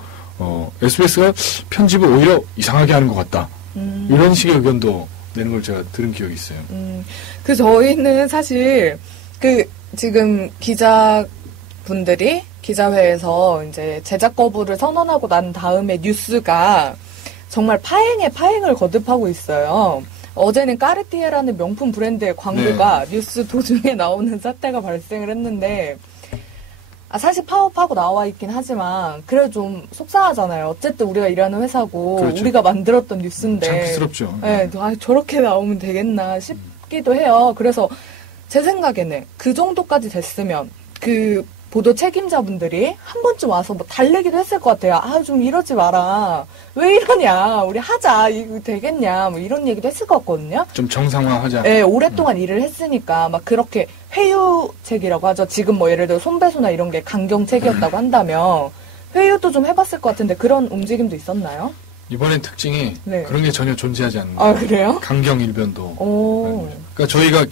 SBS가 편집을 오히려 이상하게 하는 것 같다. 이런 식의 의견도 내는 걸 제가 들은 기억이 있어요. 그 저희는 사실 그 지금 기자분들이 기자회에서 이제 제작 거부를 선언하고 난 다음에 뉴스가 정말 파행을 거듭하고 있어요. 어제는 까르띠에라는 명품 브랜드의 광고가 뉴스 도중에 나오는 사태가 발생을 했는데 사실 파업하고 나와 있긴 하지만 그래도 좀 속상하잖아요. 어쨌든 우리가 일하는 회사고 그렇죠. 우리가 만들었던 뉴스인데 창피스럽죠. 네, 저렇게 나오면 되겠나 싶기도 해요. 그래서 제 생각에는 그 정도까지 됐으면 그 보도 책임자분들이 한 번쯤 와서 뭐 달래기도 했을 것 같아요. 좀 이러지 마라. 왜 이러냐. 우리 하자. 이거 되겠냐. 뭐 이런 얘기도 했을 것 같거든요. 좀 정상화하자. 네, 오랫동안 일을 했으니까 막 그렇게 회유책이라고 하죠. 지금 뭐 예를 들어 손배소나 이런 게 강경책이었다고 한다면 회유도 좀 해봤을 것 같은데 그런 움직임도 있었나요? 이번엔 특징이 네. 그런 게 전혀 존재하지 않는 거예요. 그래요? 강경일변도. 오. 그러니까 저희가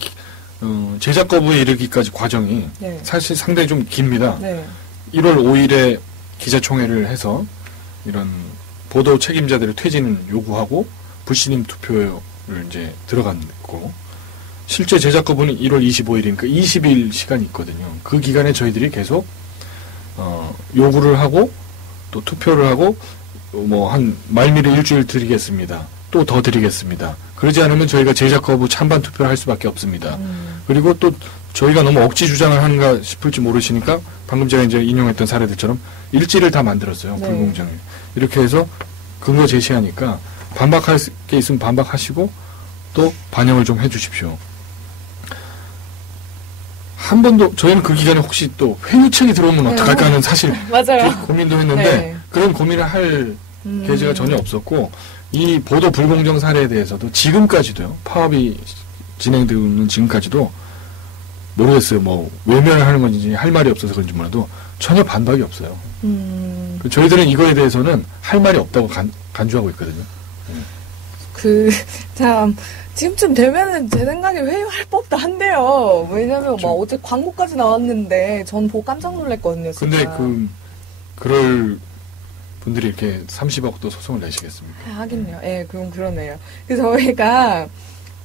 제작 거부에 이르기까지 과정이 네. 사실 상당히 좀 깁니다. 네. 1월 5일에 기자총회를 해서 이런 보도 책임자들의 퇴진을 요구하고 불신임 투표를 이제 들어갔고 실제 제작 거부는 1월 25일이니까 20일 시간이 있거든요. 그 기간에 저희들이 계속 요구를 하고 또 투표를 하고 뭐 한 말미를 일주일 드리겠습니다. 또 더 드리겠습니다. 그러지 않으면 저희가 제작 거부 찬반 투표를 할 수밖에 없습니다. 그리고 또 저희가 너무 억지 주장을 하는가 싶을지 모르시니까 방금 제가 이제 인용했던 사례들처럼 일지를 다 만들었어요. 네. 불공정을. 이렇게 해서 근거 제시하니까 반박할 게 있으면 반박하시고 또 반영을 좀 해주십시오. 한 번도 저희는 그 기간에 혹시 또 회유책이 들어오면 어떡할까 하는 사실 맞아요. 고민도 했는데 네. 그런 고민을 할 계제가 전혀 없었고 이 보도 불공정 사례에 대해서도 지금까지도요. 파업이 진행되는 지금까지도 모르겠어요. 뭐 외면을 하는 건지 할 말이 없어서 그런지 몰라도 전혀 반박이 없어요. 저희들은 이거에 대해서는 할 말이 없다고 간주하고 있거든요. 참, 지금쯤 되면은 제 생각에 회유할 법도 한데요. 왜냐면 막 어제 광고까지 나왔는데 전 보고 깜짝 놀랐거든요. 진짜. 근데 그럴 분들이 이렇게 30억도 소송을 내시겠습니까? 하긴요. 예, 그럼 그러네요. 그래서 저희가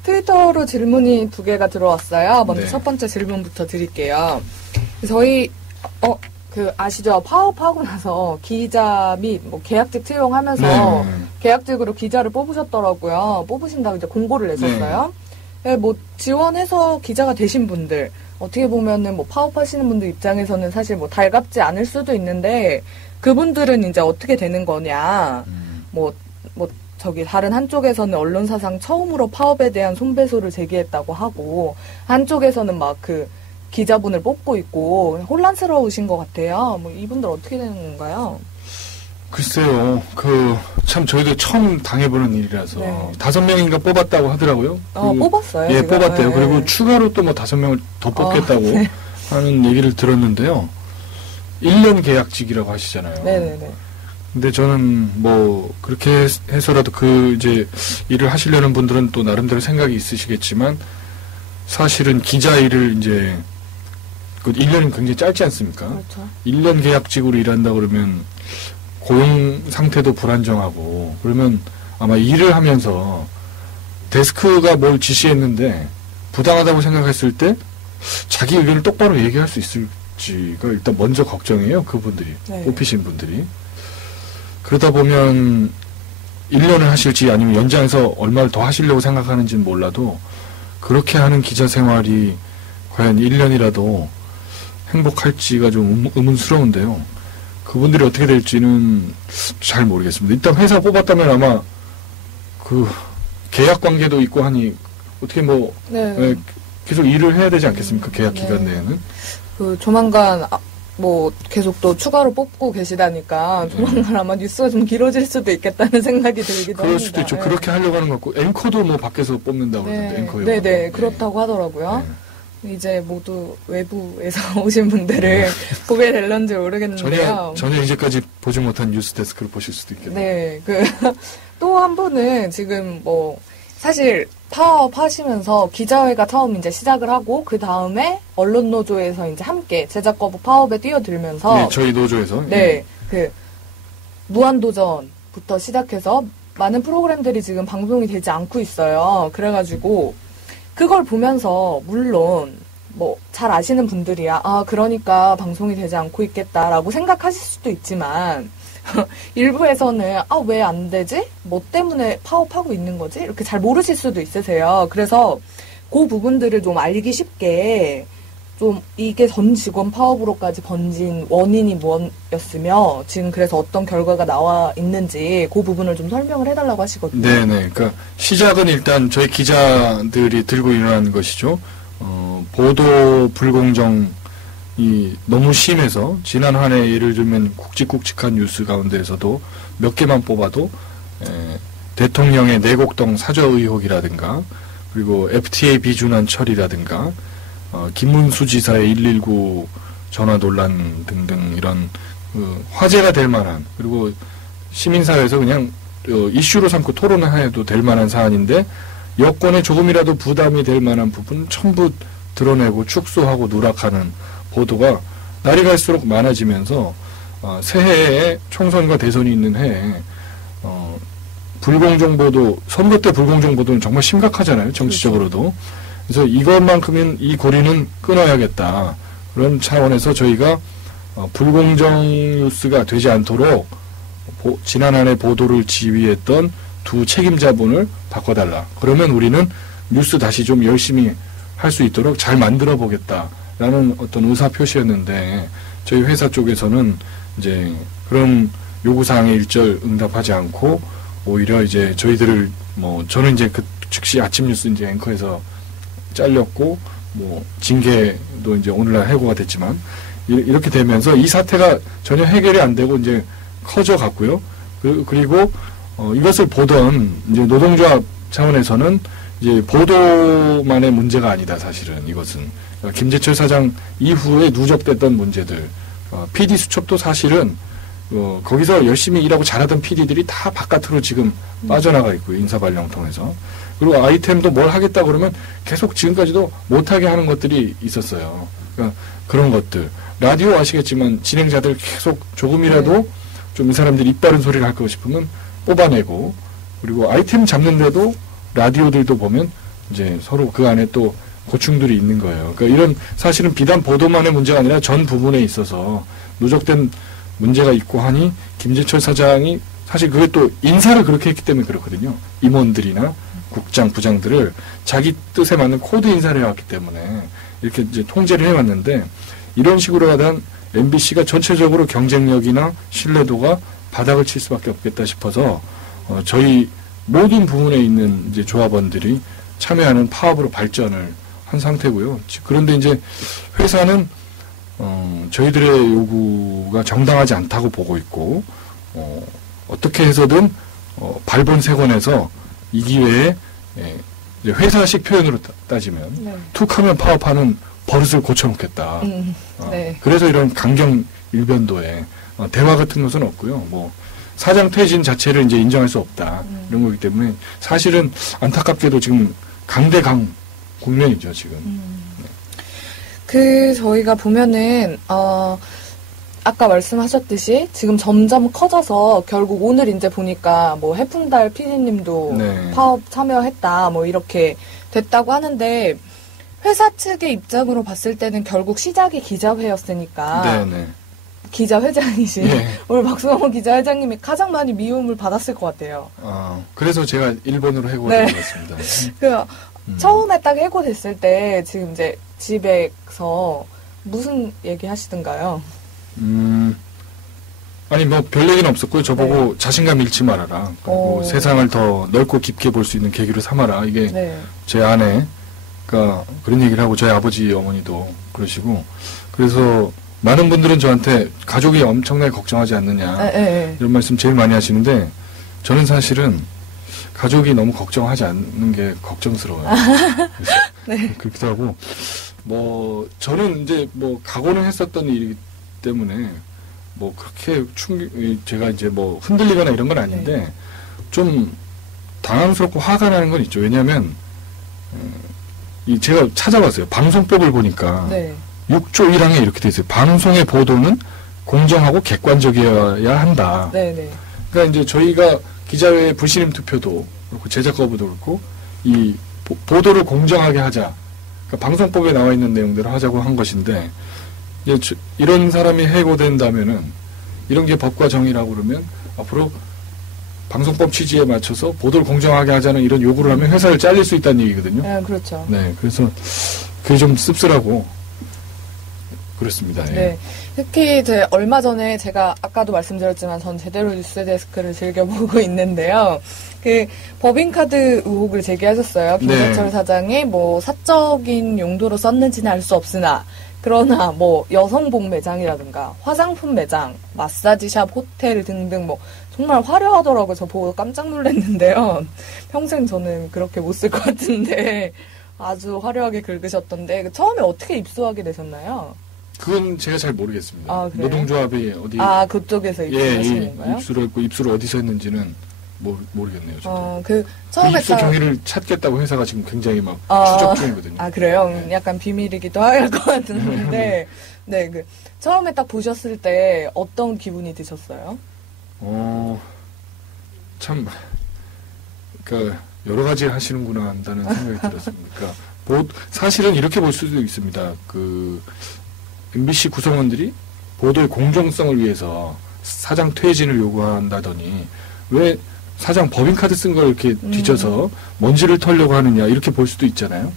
트위터로 질문이 2개가 들어왔어요. 먼저 네. 첫 번째 질문부터 드릴게요. 저희, 아시죠? 파업하고 나서 기자 및 뭐 계약직 채용하면서 계약직으로 기자를 뽑으셨더라고요. 뽑으신다고 이제 공고를 내셨어요. 네, 뭐 지원해서 기자가 되신 분들, 어떻게 보면은 뭐 파업하시는 분들 입장에서는 사실 뭐 달갑지 않을 수도 있는데 그분들은 이제 어떻게 되는 거냐. 저기 다른 한쪽에서는 언론사상 처음으로 파업에 대한 손배소를 제기했다고 하고 한쪽에서는 막 기자분을 뽑고 있고 혼란스러우신 것 같아요. 뭐 이분들 어떻게 되는 건가요? 글쎄요. 참 저희도 처음 당해보는 일이라서 네. 5명인가 뽑았다고 하더라고요. 뽑았어요. 예, 지금. 뽑았대요. 네. 그리고 추가로 또 뭐 5명을 더 뽑겠다고 네. 하는 얘기를 들었는데요. 1년 계약직이라고 하시잖아요. 네네네. 근데 저는 뭐 그렇게 해서라도 이제 일을 하시려는 분들은 또 나름대로 생각이 있으시겠지만 사실은 기자 일을 이제 1년이 굉장히 짧지 않습니까? 그렇죠. 1년 계약직으로 일한다 그러면 고용 상태도 불안정하고 그러면 아마 일을 하면서 데스크가 뭘 지시했는데 부당하다고 생각했을 때 자기 의견을 똑바로 얘기할 수 있을지가 일단 먼저 걱정이에요. 그분들이 네. 뽑히신 분들이. 그러다 보면 1년을 하실지 아니면 연장해서 얼마를 더 하시려고 생각하는지는 몰라도 그렇게 하는 기자 생활이 과연 1년이라도 행복할지가 좀 의문스러운데요. 그분들이 어떻게 될지는 잘 모르겠습니다. 일단 회사 뽑았다면 아마 계약 관계도 있고 하니 어떻게 네. 계속 일을 해야 되지 않겠습니까? 계약 기간 네. 내에는. 조만간 계속 또 추가로 뽑고 계시다니까 조만간 아마 뉴스가 좀 길어질 수도 있겠다는 생각이 들기도 그럴 합니다. 수도 있죠. 네. 그렇게 하려고 하는 것 같고 앵커도 뭐 밖에서 뽑는다고 그러는데 앵커 영화도. 네네 그렇다고 하더라고요. 이제 모두 외부에서 오신 분들을 보게 될런지 모르겠는데요. 전혀 이제까지 보지 못한 뉴스 데스크를 보실 수도 있겠네요. 네, 또 한 분은 지금 사실 파업하시면서 기자회가 처음 이제 시작을 하고 그 다음에 언론노조에서 이제 함께 제작 거부 파업에 뛰어들면서 네, 저희 노조에서 네, 무한도전부터 시작해서 많은 프로그램들이 지금 방송이 되지 않고 있어요. 그래가지고 그걸 보면서 물론 잘 아시는 분들이야 그러니까 방송이 되지 않고 있겠다라고 생각하실 수도 있지만 일부에서는 왜 안 되지? 뭐 때문에 파업하고 있는 거지? 이렇게 잘 모르실 수도 있으세요. 그래서 그 부분들을 좀 알기 쉽게 좀 이게 전 직원 파업으로까지 번진 원인이 뭐였으며 지금 그래서 어떤 결과가 나와 있는지 그 부분을 좀 설명을 해달라고 하시거든요. 네네. 그러니까 시작은 일단 저희 기자들이 들고 일어난 것이죠. 보도 불공정이 너무 심해서 지난 한 해 예를 들면 굵직굵직한 뉴스 가운데에서도 몇 개만 뽑아도 대통령의 내곡동 사저 의혹이라든가 그리고 FTA 비준안 처리라든가 김문수 지사의 119 전화 논란 등등 이런 화제가 될 만한 그리고 시민사회에서 그냥 이슈로 삼고 토론을 해도 될 만한 사안인데 여권에 조금이라도 부담이 될 만한 부분 전부 드러내고 축소하고 누락하는 보도가 날이 갈수록 많아지면서 새해에 총선과 대선이 있는 해에 불공정 보도, 선거 때 불공정 보도는 정말 심각하잖아요. 정치적으로도. 그래서 이것만큼은 이 고리는 끊어야겠다. 그런 차원에서 저희가 불공정 뉴스가 되지 않도록 지난 한 해 보도를 지휘했던 두 책임자분을 바꿔달라. 그러면 우리는 뉴스 다시 좀 열심히 할 수 있도록 잘 만들어 보겠다라는 어떤 의사 표시였는데 저희 회사 쪽에서는 이제 그런 요구사항에 일절 응답하지 않고 오히려 이제 저희들을 저는 이제 즉시 아침 뉴스 이제 앵커에서 잘렸고 징계도 이제 오늘날 해고가 됐지만 이렇게 되면서 이 사태가 전혀 해결이 안 되고 이제 커져 갔고요. 그리고 이것을 보던 이제 노동조합 차원에서는 이제 보도만의 문제가 아니다, 사실은 이것은. 김재철 사장 이후에 누적됐던 문제들, PD 수첩도 사실은 거기서 열심히 일하고 잘하던 PD들이 다 바깥으로 지금 빠져나가 있고요, 인사발령 통해서. 그리고 아이템도 뭘 하겠다 그러면 계속 지금까지도 못하게 하는 것들이 있었어요. 그러니까 그런 것들. 라디오 아시겠지만 진행자들 계속 조금이라도 좀 이 사람들이 입 바른 소리를 할 거 싶으면 뽑아내고, 그리고 아이템 잡는데도 라디오들도 보면 이제 서로 그 안에 또 고충들이 있는 거예요. 그러니까 이런 사실은 비단 보도만의 문제가 아니라 전 부분에 있어서 누적된 문제가 있고 하니 김재철 사장이 사실 그게 또 인사를 그렇게 했기 때문에 그렇거든요. 임원들이나 국장, 부장들을 자기 뜻에 맞는 코드 인사를 해왔기 때문에 이렇게 이제 통제를 해왔는데, 이런 식으로 하던 MBC가 전체적으로 경쟁력이나 신뢰도가 바닥을 칠 수밖에 없겠다 싶어서 저희 모든 부분에 있는 이제 조합원들이 참여하는 파업으로 발전을 한 상태고요. 그런데 이제 회사는 저희들의 요구가 정당하지 않다고 보고 있고, 어떻게 해서든 발본색원에서 이 기회에 이제 회사식 표현으로 따지면 네. 툭하면 파업하는 버릇을 고쳐놓겠다. 네. 그래서 이런 강경 일변도에 대화 같은 것은 없고요. 뭐 사장 퇴진 자체를 이제 인정할 수 없다, 이런 거기 때문에 사실은 안타깝게도 지금 강대강 국면이죠 지금. 저희가 보면은 아까 말씀하셨듯이 지금 점점 커져서 결국 오늘 이제 보니까 뭐 해풍달 PD님도 네. 파업 참여했다 뭐 이렇게 됐다고 하는데, 회사 측의 입장으로 봤을 때는 결국 시작이 기자회였으니까 네네. 기자회장이신 네. 오늘 박수홍 기자회장님이 가장 많이 미움을 받았을 것 같아요. 그래서 제가 일본으로 해고를 네. 했습니다. 처음에 딱 해고됐을 때 지금 이제 집에서 무슨 얘기 하시던가요? 아니 뭐 별 얘기는 없었고요. 저보고 자신감 잃지 말아라. 그리고 세상을 더 넓고 깊게 볼 수 있는 계기로 삼아라. 이게 네. 제 아내가 그런 얘기를 하고 저희 아버지 어머니도 그러시고, 그래서 많은 분들은 저한테 가족이 엄청나게 걱정하지 않느냐 이런 말씀 제일 많이 하시는데, 저는 사실은 가족이 너무 걱정하지 않는 게 걱정스러워요. 그래서 네. 그렇기도 하고, 뭐 저는 이제 뭐 각오는 했었던 일이기 때문에 뭐 그렇게 제가 이제 뭐 흔들리거나 이런 건 아닌데 좀 당황스럽고 화가 나는 건 있죠. 왜냐하면 제가 찾아봤어요. 방송법을 보니까 6조 1항에 이렇게 돼 있어요. 방송의 보도는 공정하고 객관적이어야 한다. 그러니까 이제 저희가 기자회의 불신임 투표도 그렇고 제작 거부도 그렇고 이 보도를 공정하게 하자. 그러니까 방송법에 나와 있는 내용대로 하자고 한 것인데, 이제 이런 사람이 해고된다면은 이런 게 법과 정의라고 그러면 앞으로 방송법 취지에 맞춰서 보도를 공정하게 하자는 이런 요구를 하면 회사를 잘릴 수 있다는 얘기거든요. 네, 그렇죠. 네, 그래서 그게 좀 씁쓸하고 그렇습니다. 예. 네. 특히 얼마 전에 제가 아까도 말씀드렸지만 전 제대로 뉴스 데스크를 즐겨보고 있는데요. 법인카드 의혹을 제기하셨어요. 김재철 사장이 뭐 사적인 용도로 썼는지는 알 수 없으나, 그러나 뭐 여성복 매장이라든가 화장품 매장, 마사지샵, 호텔 등등 뭐 정말 화려하더라고요. 저 보고 깜짝 놀랐는데요. 평생 저는 그렇게 못 쓸 것 같은데 아주 화려하게 긁으셨던데, 처음에 어떻게 입수하게 되셨나요? 그건 제가 잘 모르겠습니다. 아, 그래요? 노동조합이 어디 그쪽에서 입수하신 건가요? 입수를 했고 입수를 어디서 했는지는 모르겠네요. 저도. 처음에 입수 경위를 찾겠다고 회사가 지금 굉장히 막 추적 중이거든요. 그래요? 네. 약간 비밀이기도 할 것 같은데, 네, 처음에 딱 보셨을 때 어떤 기분이 드셨어요? 참, 그러니까 여러 가지 하시는구나 한다는 생각이 들었습니다. 그러니까 사실은 이렇게 볼 수도 있습니다. MBC 구성원들이 보도의 공정성을 위해서 사장 퇴진을 요구한다더니 왜 사장 법인카드 쓴 걸 이렇게 뒤져서 먼지를 털려고 하느냐, 이렇게 볼 수도 있잖아요.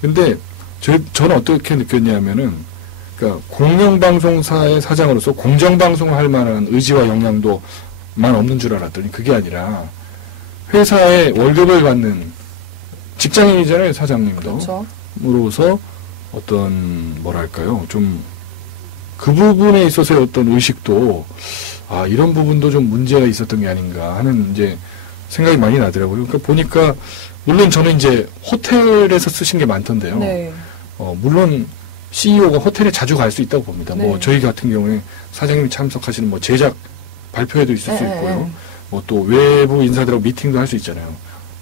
근데 저는 어떻게 느꼈냐면은, 그러니까 공영방송사의 사장으로서 공정방송을 할 만한 의지와 역량도만 없는 줄 알았더니 그게 아니라 회사에 월급을 받는 직장인이잖아요, 사장님도. 그렇죠. 으로서 어떤 뭐랄까요, 좀 그 부분에 있어서의 어떤 의식도 이런 부분도 좀 문제가 있었던 게 아닌가 하는 이제 생각이 많이 나더라고요. 그러니까 보니까 물론 저는 이제 호텔에서 쓰신 게 많던데요. 네. 물론 CEO가 호텔에 자주 갈 수 있다고 봅니다. 네. 뭐 저희 같은 경우에 사장님이 참석하시는 뭐 제작 발표회도 있을 수 네, 있고요. 네. 뭐 또 외부 인사들하고 미팅도 할 수 있잖아요.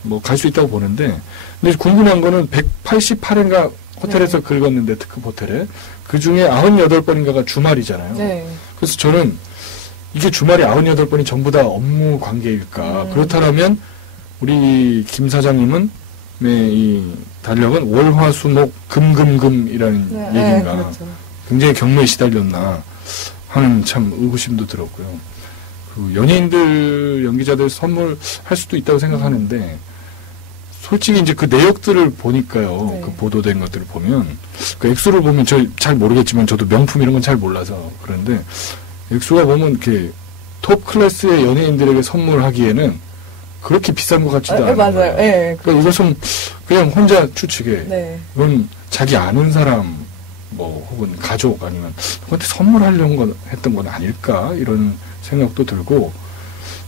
뭐 갈 수 있다고 보는데, 근데 궁금한 거는 188회인가 호텔에서 네. 긁었는데 특급 호텔에 그 중에 98번인가가 주말이잖아요. 네. 그래서 저는 이게 주말이 98번이 전부 다 업무 관계일까? 그렇다면 우리 김 사장님은 이 달력은 월화수목 금금금이라는 네, 얘기인가? 그렇죠. 굉장히 경무에 시달렸나 하는 참 의구심도 들었고요. 그 연예인들, 연기자들 선물할 수도 있다고 생각하는데 솔직히 이제 그 내역들을 보니까요. 네. 그 보도된 것들을 보면 그 액수를 보면 저 잘 모르겠지만 저도 명품 이런 건 잘 몰라서 그런데 액수가 보면 이렇게 톱 클래스의 연예인들에게 선물하기에는 그렇게 비싼 것 같지도 않아요. 맞아요. 네. 그러니까 이것은 그냥 혼자 추측에 네. 이건 자기 아는 사람 뭐 혹은 가족 아니면 누구한테 선물하려고 했던 건 아닐까 이런 생각도 들고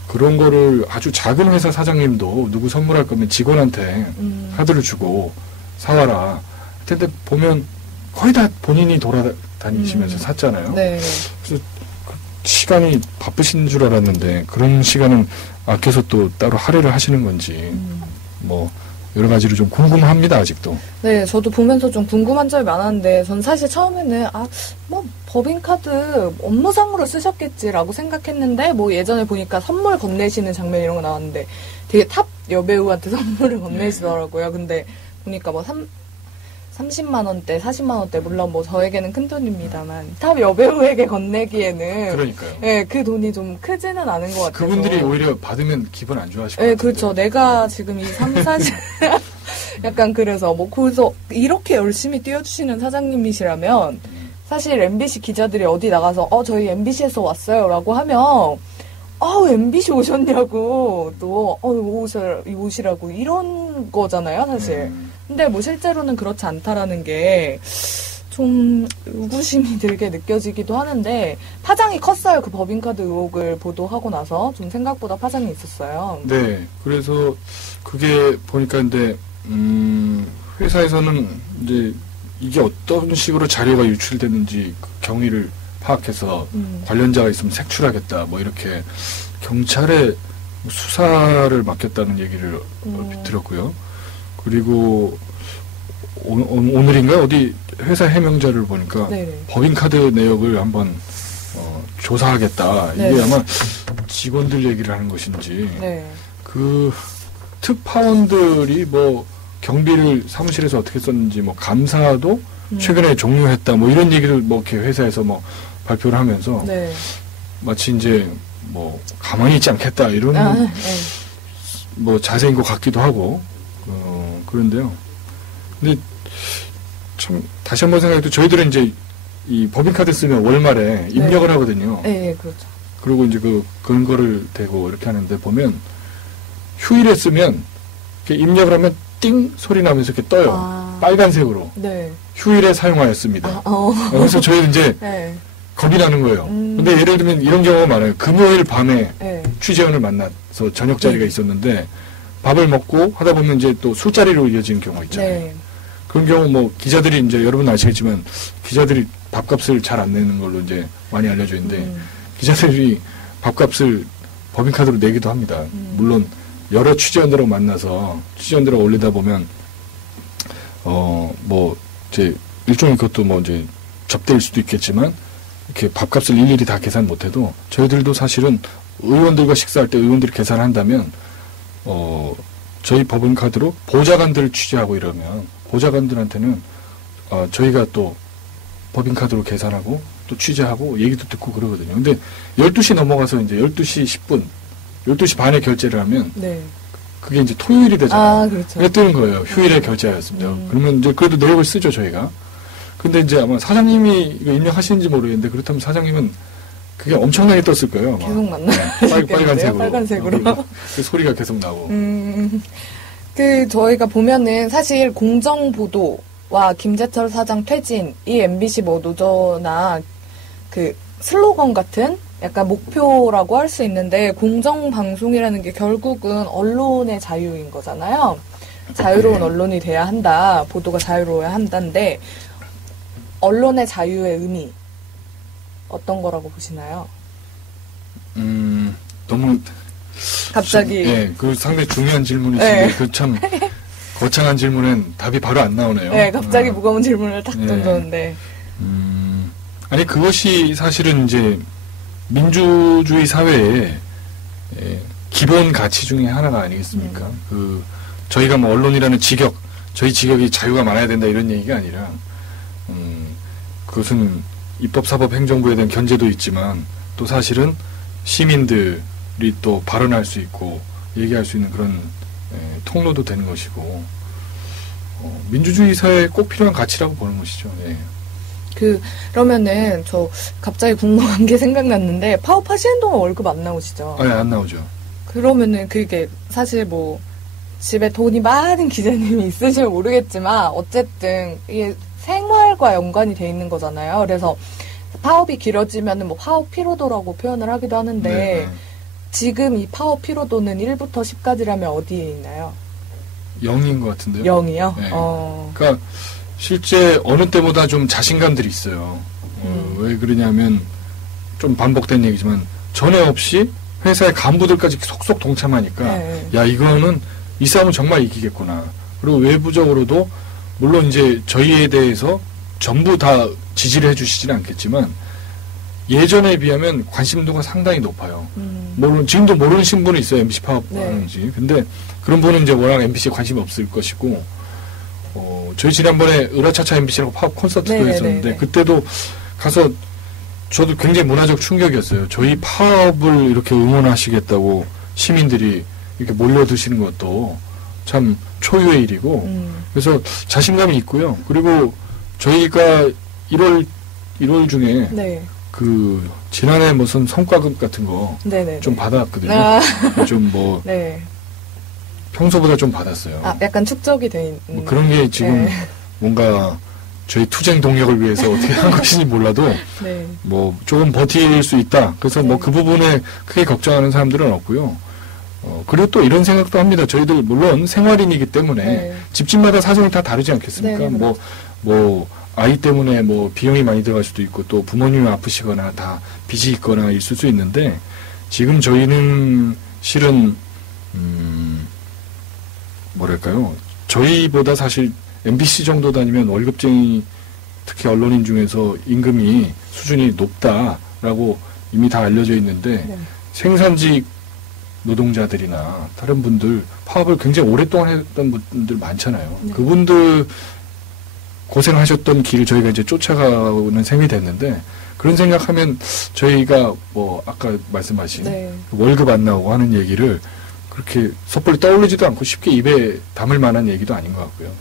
그런 거를 아주 작은 회사 사장님도 누구 선물할 거면 직원한테 카드를 주고 사와라. 근데 보면 거의 다 본인이 돌아다니시면서 샀잖아요. 네. 그래서 그 시간이 바쁘신 줄 알았는데 그런 시간은 아껴서 또 따로 할애를 하시는 건지 뭐 여러 가지로 좀 궁금합니다 아직도. 네, 저도 보면서 좀 궁금한 점이 많았는데, 전 사실 처음에는, 법인카드 업무상으로 쓰셨겠지라고 생각했는데, 뭐 예전에 보니까 선물 건네시는 장면 이런 거 나왔는데, 되게 탑 여배우한테 선물을 건네시더라고요. 근데 보니까 뭐 30만원대, 40만원대, 물론 뭐 저에게는 큰 돈입니다만, 탑 여배우에게 건네기에는, 그러니까요. 네, 그 돈이 좀 크지는 않은 것 같아요. 그분들이 오히려 받으면 기분 안 좋아하실 것 네, 같아요. 그렇죠. 내가 지금 이 4시 약간 그래서 그래서 이렇게 열심히 뛰어주시는 사장님이시라면 사실 MBC 기자들이 어디 나가서 저희 MBC에서 왔어요라고 하면 MBC 오셨냐고 또 오시라고 이런 거잖아요, 사실. 근데 뭐 실제로는 그렇지 않다라는 게 좀 의구심이 들게 느껴지기도 하는데 파장이 컸어요. 그 법인카드 의혹을 보도하고 나서 좀 생각보다 파장이 있었어요. 네, 그래서 그게 보니까 근데 회사에서는 이제 이게 어떤 식으로 자료가 유출됐는지 그 경위를 파악해서 관련자가 있으면 색출하겠다 뭐 이렇게 경찰에 수사를 맡겼다는 얘기를 들었고요. 그리고 오늘인가 어디 회사 해명자를 보니까 네네. 법인카드 내역을 한번 조사하겠다. 이게 네네. 아마 직원들 얘기를 하는 것인지 네. 그 특파원들이 뭐 경비를 사무실에서 어떻게 썼는지 뭐 감사도 최근에 종료했다 뭐 이런 얘기를 뭐 이렇게 회사에서 뭐 발표를 하면서 네. 마치 이제 뭐 가만히 있지 않겠다 이런 네. 뭐 자세인 것 같기도 하고 그런데요. 근데 참 다시 한번 생각해도 저희들은 이제 이 법인카드 쓰면 월말에 입력을 하거든요. 네, 그렇죠. 그리고 이제 그 근거를 대고 이렇게 하는데 보면 휴일에 쓰면 이렇게 입력을 하면 띵 소리 나면서 이렇게 떠요. 빨간색으로. 네. 휴일에 사용하였습니다. 어. 그래서 저희는 이제 네. 겁이 나는 거예요. 근데 예를 들면 이런 경우가 많아요. 금요일 밤에 네. 취재원을 만나서 저녁 자리가 있었는데 밥을 먹고 하다 보면 이제 또 술자리로 이어지는 경우가 있잖아요. 네. 그런 경우 뭐 기자들이 이제 여러분 아시겠지만 기자들이 밥값을 잘 안 내는 걸로 이제 많이 알려져 있는데 기자들이 밥값을 법인카드로 내기도 합니다. 물론 여러 취재원들하고 만나서 취재원들하고 올리다 보면 뭐 이제 일종의 그것도 뭐 이제 접대일 수도 있겠지만 이렇게 밥값을 일일이 다 계산 못해도 저희들도 사실은 의원들과 식사할 때 의원들이 계산한다면 저희 법인카드로 보좌관들을 취재하고 이러면 보좌관들한테는 저희가 또 법인카드로 계산하고 또 취재하고 얘기도 듣고 그러거든요. 근데 12시 넘어가서 이제 12시 10분, 12시 반에 결제를 하면 네. 그게 이제 토요일이 되잖아요. 그렇죠. 그게 뜨는 거예요. 휴일에 결제하였습니다. 그러면 이제 그래도 내역을 쓰죠, 저희가. 근데 이제 아마 사장님이 이거 입력하시는지 모르겠는데 그렇다면 사장님은 그게 엄청나게 떴을 거예요. 아마. 계속 만나. 빨간색으로. 빨간색으로. 그 소리가 계속 나고. 저희가 보면은 사실 공정보도와 김재철 사장 퇴진, 이 MBC 뭐 노조나 그 슬로건 같은 약간 목표라고 할 수 있는데 공정방송이라는 게 결국은 언론의 자유인 거잖아요. 자유로운 언론이 돼야 한다, 보도가 자유로워야 한다인데 언론의 자유의 의미 어떤 거라고 보시나요? 너무 갑자기 예, 그 상당히 중요한 질문이신데 네. 그 참 거창한 질문엔 답이 바로 안 나오네요. 네, 갑자기 무거운 질문을 탁 네. 던졌는데 아니 그것이 사실은 이제 민주주의 사회의 기본 가치 중에 하나가 아니겠습니까? 그 저희가 뭐 언론이라는 직역, 저희 직역이 자유가 많아야 된다 이런 얘기가 아니라 그것은 입법, 사법, 행정부에 대한 견제도 있지만 또 사실은 시민들이 또 발언할 수 있고 얘기할 수 있는 그런 통로도 되는 것이고 민주주의 사회에 꼭 필요한 가치라고 보는 것이죠. 예. 그러면은 저 갑자기 궁금한 게 생각났는데 파업하시는 동안 월급 안 나오시죠? 아니 안 나오죠. 그러면은 그게 사실 뭐 집에 돈이 많은 기자님이 있으시면 모르겠지만 어쨌든 이게 생활과 연관이 돼 있는 거잖아요. 그래서 파업이 길어지면은 뭐 파업 피로도라고 표현을 하기도 하는데 네. 지금 이 파업 피로도는 1부터 10까지라면 어디에 있나요? 0인 것 같은데요. 0이요? 네. 그러니까 실제 어느 때보다 좀 자신감들이 있어요. 왜 그러냐면 좀 반복된 얘기지만 전에 없이 회사의 간부들까지 속속 동참하니까 네. 야 이거는 이 싸움은 정말 이기겠구나. 그리고 외부적으로도 물론 이제 저희에 대해서 전부 다 지지를 해주시지는 않겠지만 예전에 비하면 관심도가 상당히 높아요. 지금도 모르는 분이 있어요. MBC 파업하는지. 네. 근데 그런 분은 이제 워낙 MBC에 관심이 없을 것이고 저희 지난번에 으라차차 MBC라고 파업 콘서트도 네네네네. 했었는데 그때도 가서 저도 굉장히 문화적 충격이었어요. 저희 파업을 이렇게 응원하시겠다고 시민들이 이렇게 몰려드시는 것도 참 초유의 일이고 그래서 자신감이 있고요. 그리고 저희가 1월 중에 네. 그 지난해 무슨 성과급 같은 거 네네. 좀 받았거든요. 아. 좀 뭐 네. 평소보다 좀 받았어요. 아, 약간 축적이 돼 있는. 뭐 그런 게 지금 네. 뭔가 저희 투쟁 동력을 위해서 어떻게 한 것인지 몰라도 네. 뭐 조금 버틸 수 있다. 그래서 뭐 네. 그 부분에 크게 걱정하는 사람들은 없고요. 그리고 또 이런 생각도 합니다. 저희들 물론 생활인이기 때문에 네. 집집마다 사정이 다 다르지 않겠습니까? 네, 네, 뭐 아이 때문에 뭐 비용이 많이 들어갈 수도 있고 또 부모님이 아프시거나 다 빚이 있거나 있을 수 있는데 지금 저희는 실은 뭐랄까요? 저희보다 사실 MBC 정도 다니면 월급쟁이 특히 언론인 중에서 임금이 수준이 높다라고 이미 다 알려져 있는데 네. 생산직 노동자들이나 다른 분들 파업을 굉장히 오랫동안 했던 분들 많잖아요. 네. 그분들 고생하셨던 길을 저희가 이제 쫓아가는 셈이 됐는데 그런 생각하면 저희가 뭐 아까 말씀하신 네. 월급 안 나오고 하는 얘기를 그렇게 섣불리 떠올리지도 않고 쉽게 입에 담을 만한 얘기도 아닌 것 같고요.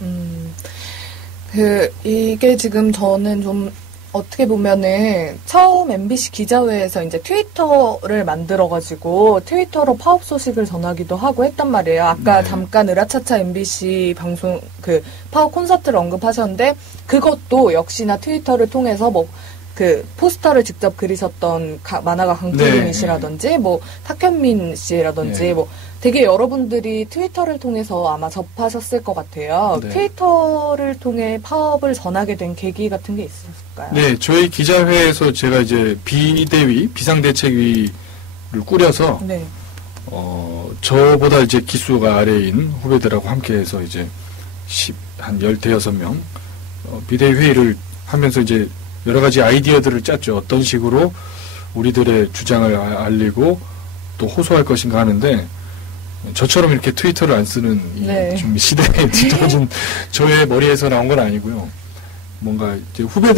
이게 지금 저는 좀 어떻게 보면은 처음 MBC 기자회에서 이제 트위터를 만들어가지고 트위터로 파업 소식을 전하기도 하고 했단 말이에요. 아까 네. 잠깐 으라차차 MBC 방송 그 파업 콘서트를 언급하셨는데 그것도 역시나 트위터를 통해서 뭐 그 포스터를 직접 그리셨던 만화가 강태균 씨라든지 뭐 탁현민 씨라든지 네. 뭐 되게 여러분들이 트위터를 통해서 아마 접하셨을 것 같아요. 네. 트위터를 통해 파업을 전하게 된 계기 같은 게 있었을까요? 네, 저희 기자회에서 제가 이제 비대위, 비상대책위를 꾸려서 네. 저보다 이제 기수가 아래인 후배들하고 함께해서 이제 한 16명 비대위 회의를 하면서 이제 여러 가지 아이디어들을 짰죠. 어떤 식으로 우리들의 주장을 알리고 또 호소할 것인가 하는데 저처럼 이렇게 트위터를 안 쓰는 네. 좀 시대에 뒤떨어진 저의 머리에서 나온 건 아니고요. 뭔가 이제 후배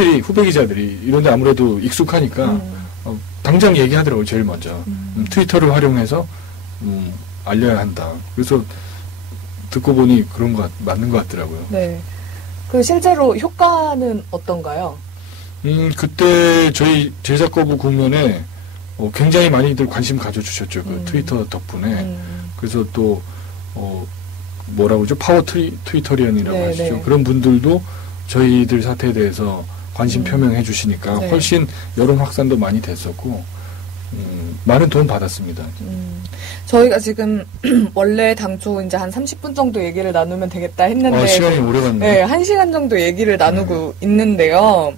기자들이 이런데 아무래도 익숙하니까 당장 얘기하더라고요. 제일 먼저 트위터를 활용해서 알려야 한다. 그래서 듣고 보니 그런 거 맞는 것 같더라고요. 네. 그 실제로 효과는 어떤가요? 그때 저희 제작거부 국면에 굉장히 많이들 관심 가져주셨죠. 그 트위터 덕분에. 그래서 또 뭐라고 그러죠? 파워 트위터리언이라고 네, 하시죠. 네. 그런 분들도 저희들 사태에 대해서 관심 표명해 주시니까 네. 훨씬 여론 확산도 많이 됐었고 많은 도움 받았습니다. 저희가 지금 원래 당초 이제 한 30분 정도 얘기를 나누면 되겠다 했는데 시간이 오래 갔네요. 네, 1시간 정도 얘기를 나누고 있는데요.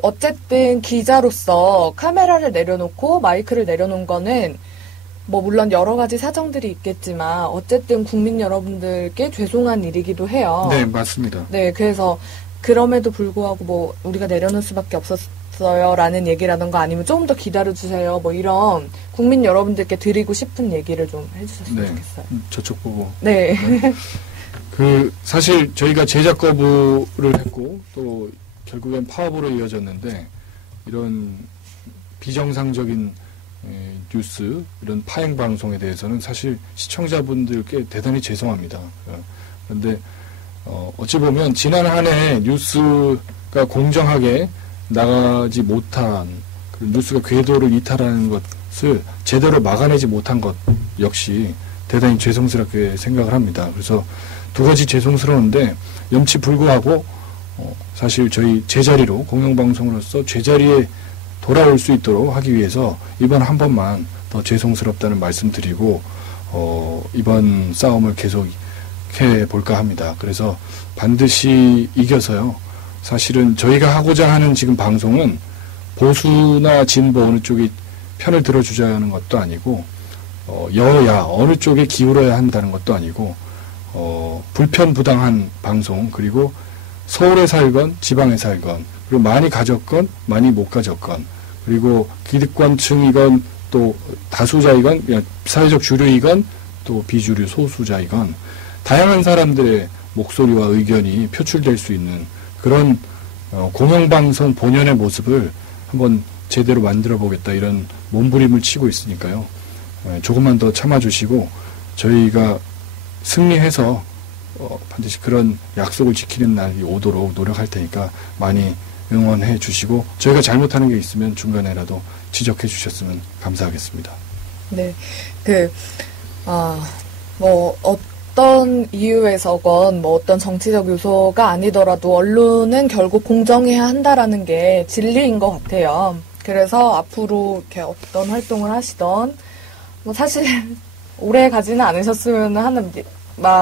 어쨌든 기자로서 카메라를 내려놓고 마이크를 내려놓은 거는 뭐 물론 여러 가지 사정들이 있겠지만 어쨌든 국민 여러분들께 죄송한 일이기도 해요. 네, 맞습니다. 네, 그래서 그럼에도 불구하고 뭐 우리가 내려놓을 수밖에 없었어요라는 얘기라던가 아니면 조금 더 기다려주세요 뭐 이런 국민 여러분들께 드리고 싶은 얘기를 좀 해주셨으면 좋겠어요. 저쪽 보고. 네. 사실 저희가 제작 거부를 했고 또 결국엔 파업으로 이어졌는데 이런 비정상적인 뉴스, 이런 파행 방송에 대해서는 사실 시청자분들께 대단히 죄송합니다. 그런데 어찌 보면 지난 한 해 뉴스가 공정하게 나가지 못한 그 뉴스가 궤도를 이탈하는 것을 제대로 막아내지 못한 것 역시 대단히 죄송스럽게 생각을 합니다. 그래서 두 가지 죄송스러운데 염치불구하고 사실 저희 제자리로 공영방송으로서 제자리에 돌아올 수 있도록 하기 위해서 이번 한 번만 더 죄송스럽다는 말씀드리고 이번 싸움을 계속 해볼까 합니다. 그래서 반드시 이겨서요. 사실은 저희가 하고자 하는 지금 방송은 보수나 진보 어느 쪽이 편을 들어주자는 것도 아니고 여야 어느 쪽에 기울어야 한다는 것도 아니고 불편부당한 방송 그리고 서울에 살건 지방에 살건 그리고 많이 가졌건 많이 못 가졌건 그리고 기득권층이건 또 다수자이건 그냥 사회적 주류이건 또 비주류 소수자이건 다양한 사람들의 목소리와 의견이 표출될 수 있는 그런 공영방송 본연의 모습을 한번 제대로 만들어 보겠다 이런 몸부림을 치고 있으니까요. 조금만 더 참아주시고 저희가 승리해서 반드시 그런 약속을 지키는 날이 오도록 노력할 테니까 많이 응원해 주시고 저희가 잘못하는 게 있으면 중간에라도 지적해 주셨으면 감사하겠습니다. 네, 뭐 어떤 이유에서건 뭐 어떤 정치적 요소가 아니더라도 언론은 결국 공정해야 한다라는 게 진리인 것 같아요. 그래서 앞으로 이렇게 어떤 활동을 하시던 뭐 사실 오래 가지는 않으셨으면 하는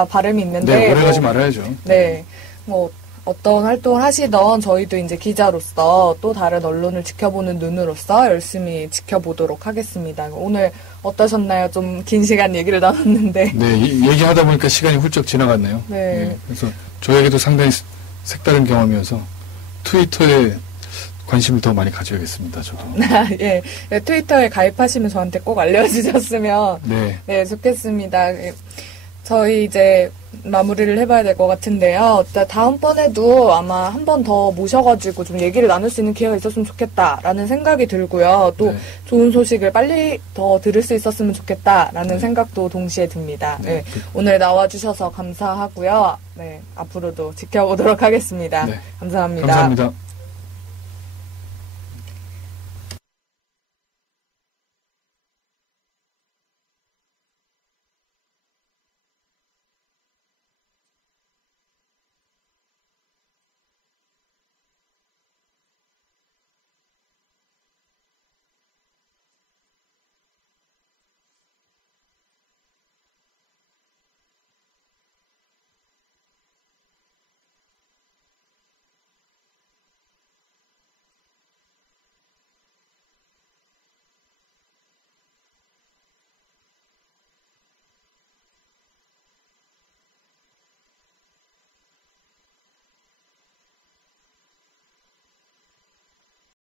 바람이 있는데 네, 오래 가지 말아야죠. 네, 뭐 어떤 활동을 하시던 저희도 이제 기자로서 또 다른 언론을 지켜보는 눈으로서 열심히 지켜보도록 하겠습니다. 오늘 어떠셨나요? 좀 긴 시간 얘기를 나눴는데. 네, 얘기하다 보니까 시간이 훌쩍 지나갔네요. 네. 그래서 저에게도 상당히 색다른 경험이어서 트위터에 관심을 더 많이 가져야겠습니다. 저도. 예, 트위터에 가입하시면 저한테 꼭 알려주셨으면 네, 좋겠습니다. 저희 이제 마무리를 해봐야 될 것 같은데요. 다음번에도 아마 한 번 더 모셔가지고 좀 얘기를 나눌 수 있는 기회가 있었으면 좋겠다라는 생각이 들고요. 또 좋은 소식을 빨리 더 들을 수 있었으면 좋겠다라는 생각도 동시에 듭니다. 네. 오늘 나와주셔서 감사하고요. 네, 앞으로도 지켜보도록 하겠습니다. 네. 감사합니다. 감사합니다.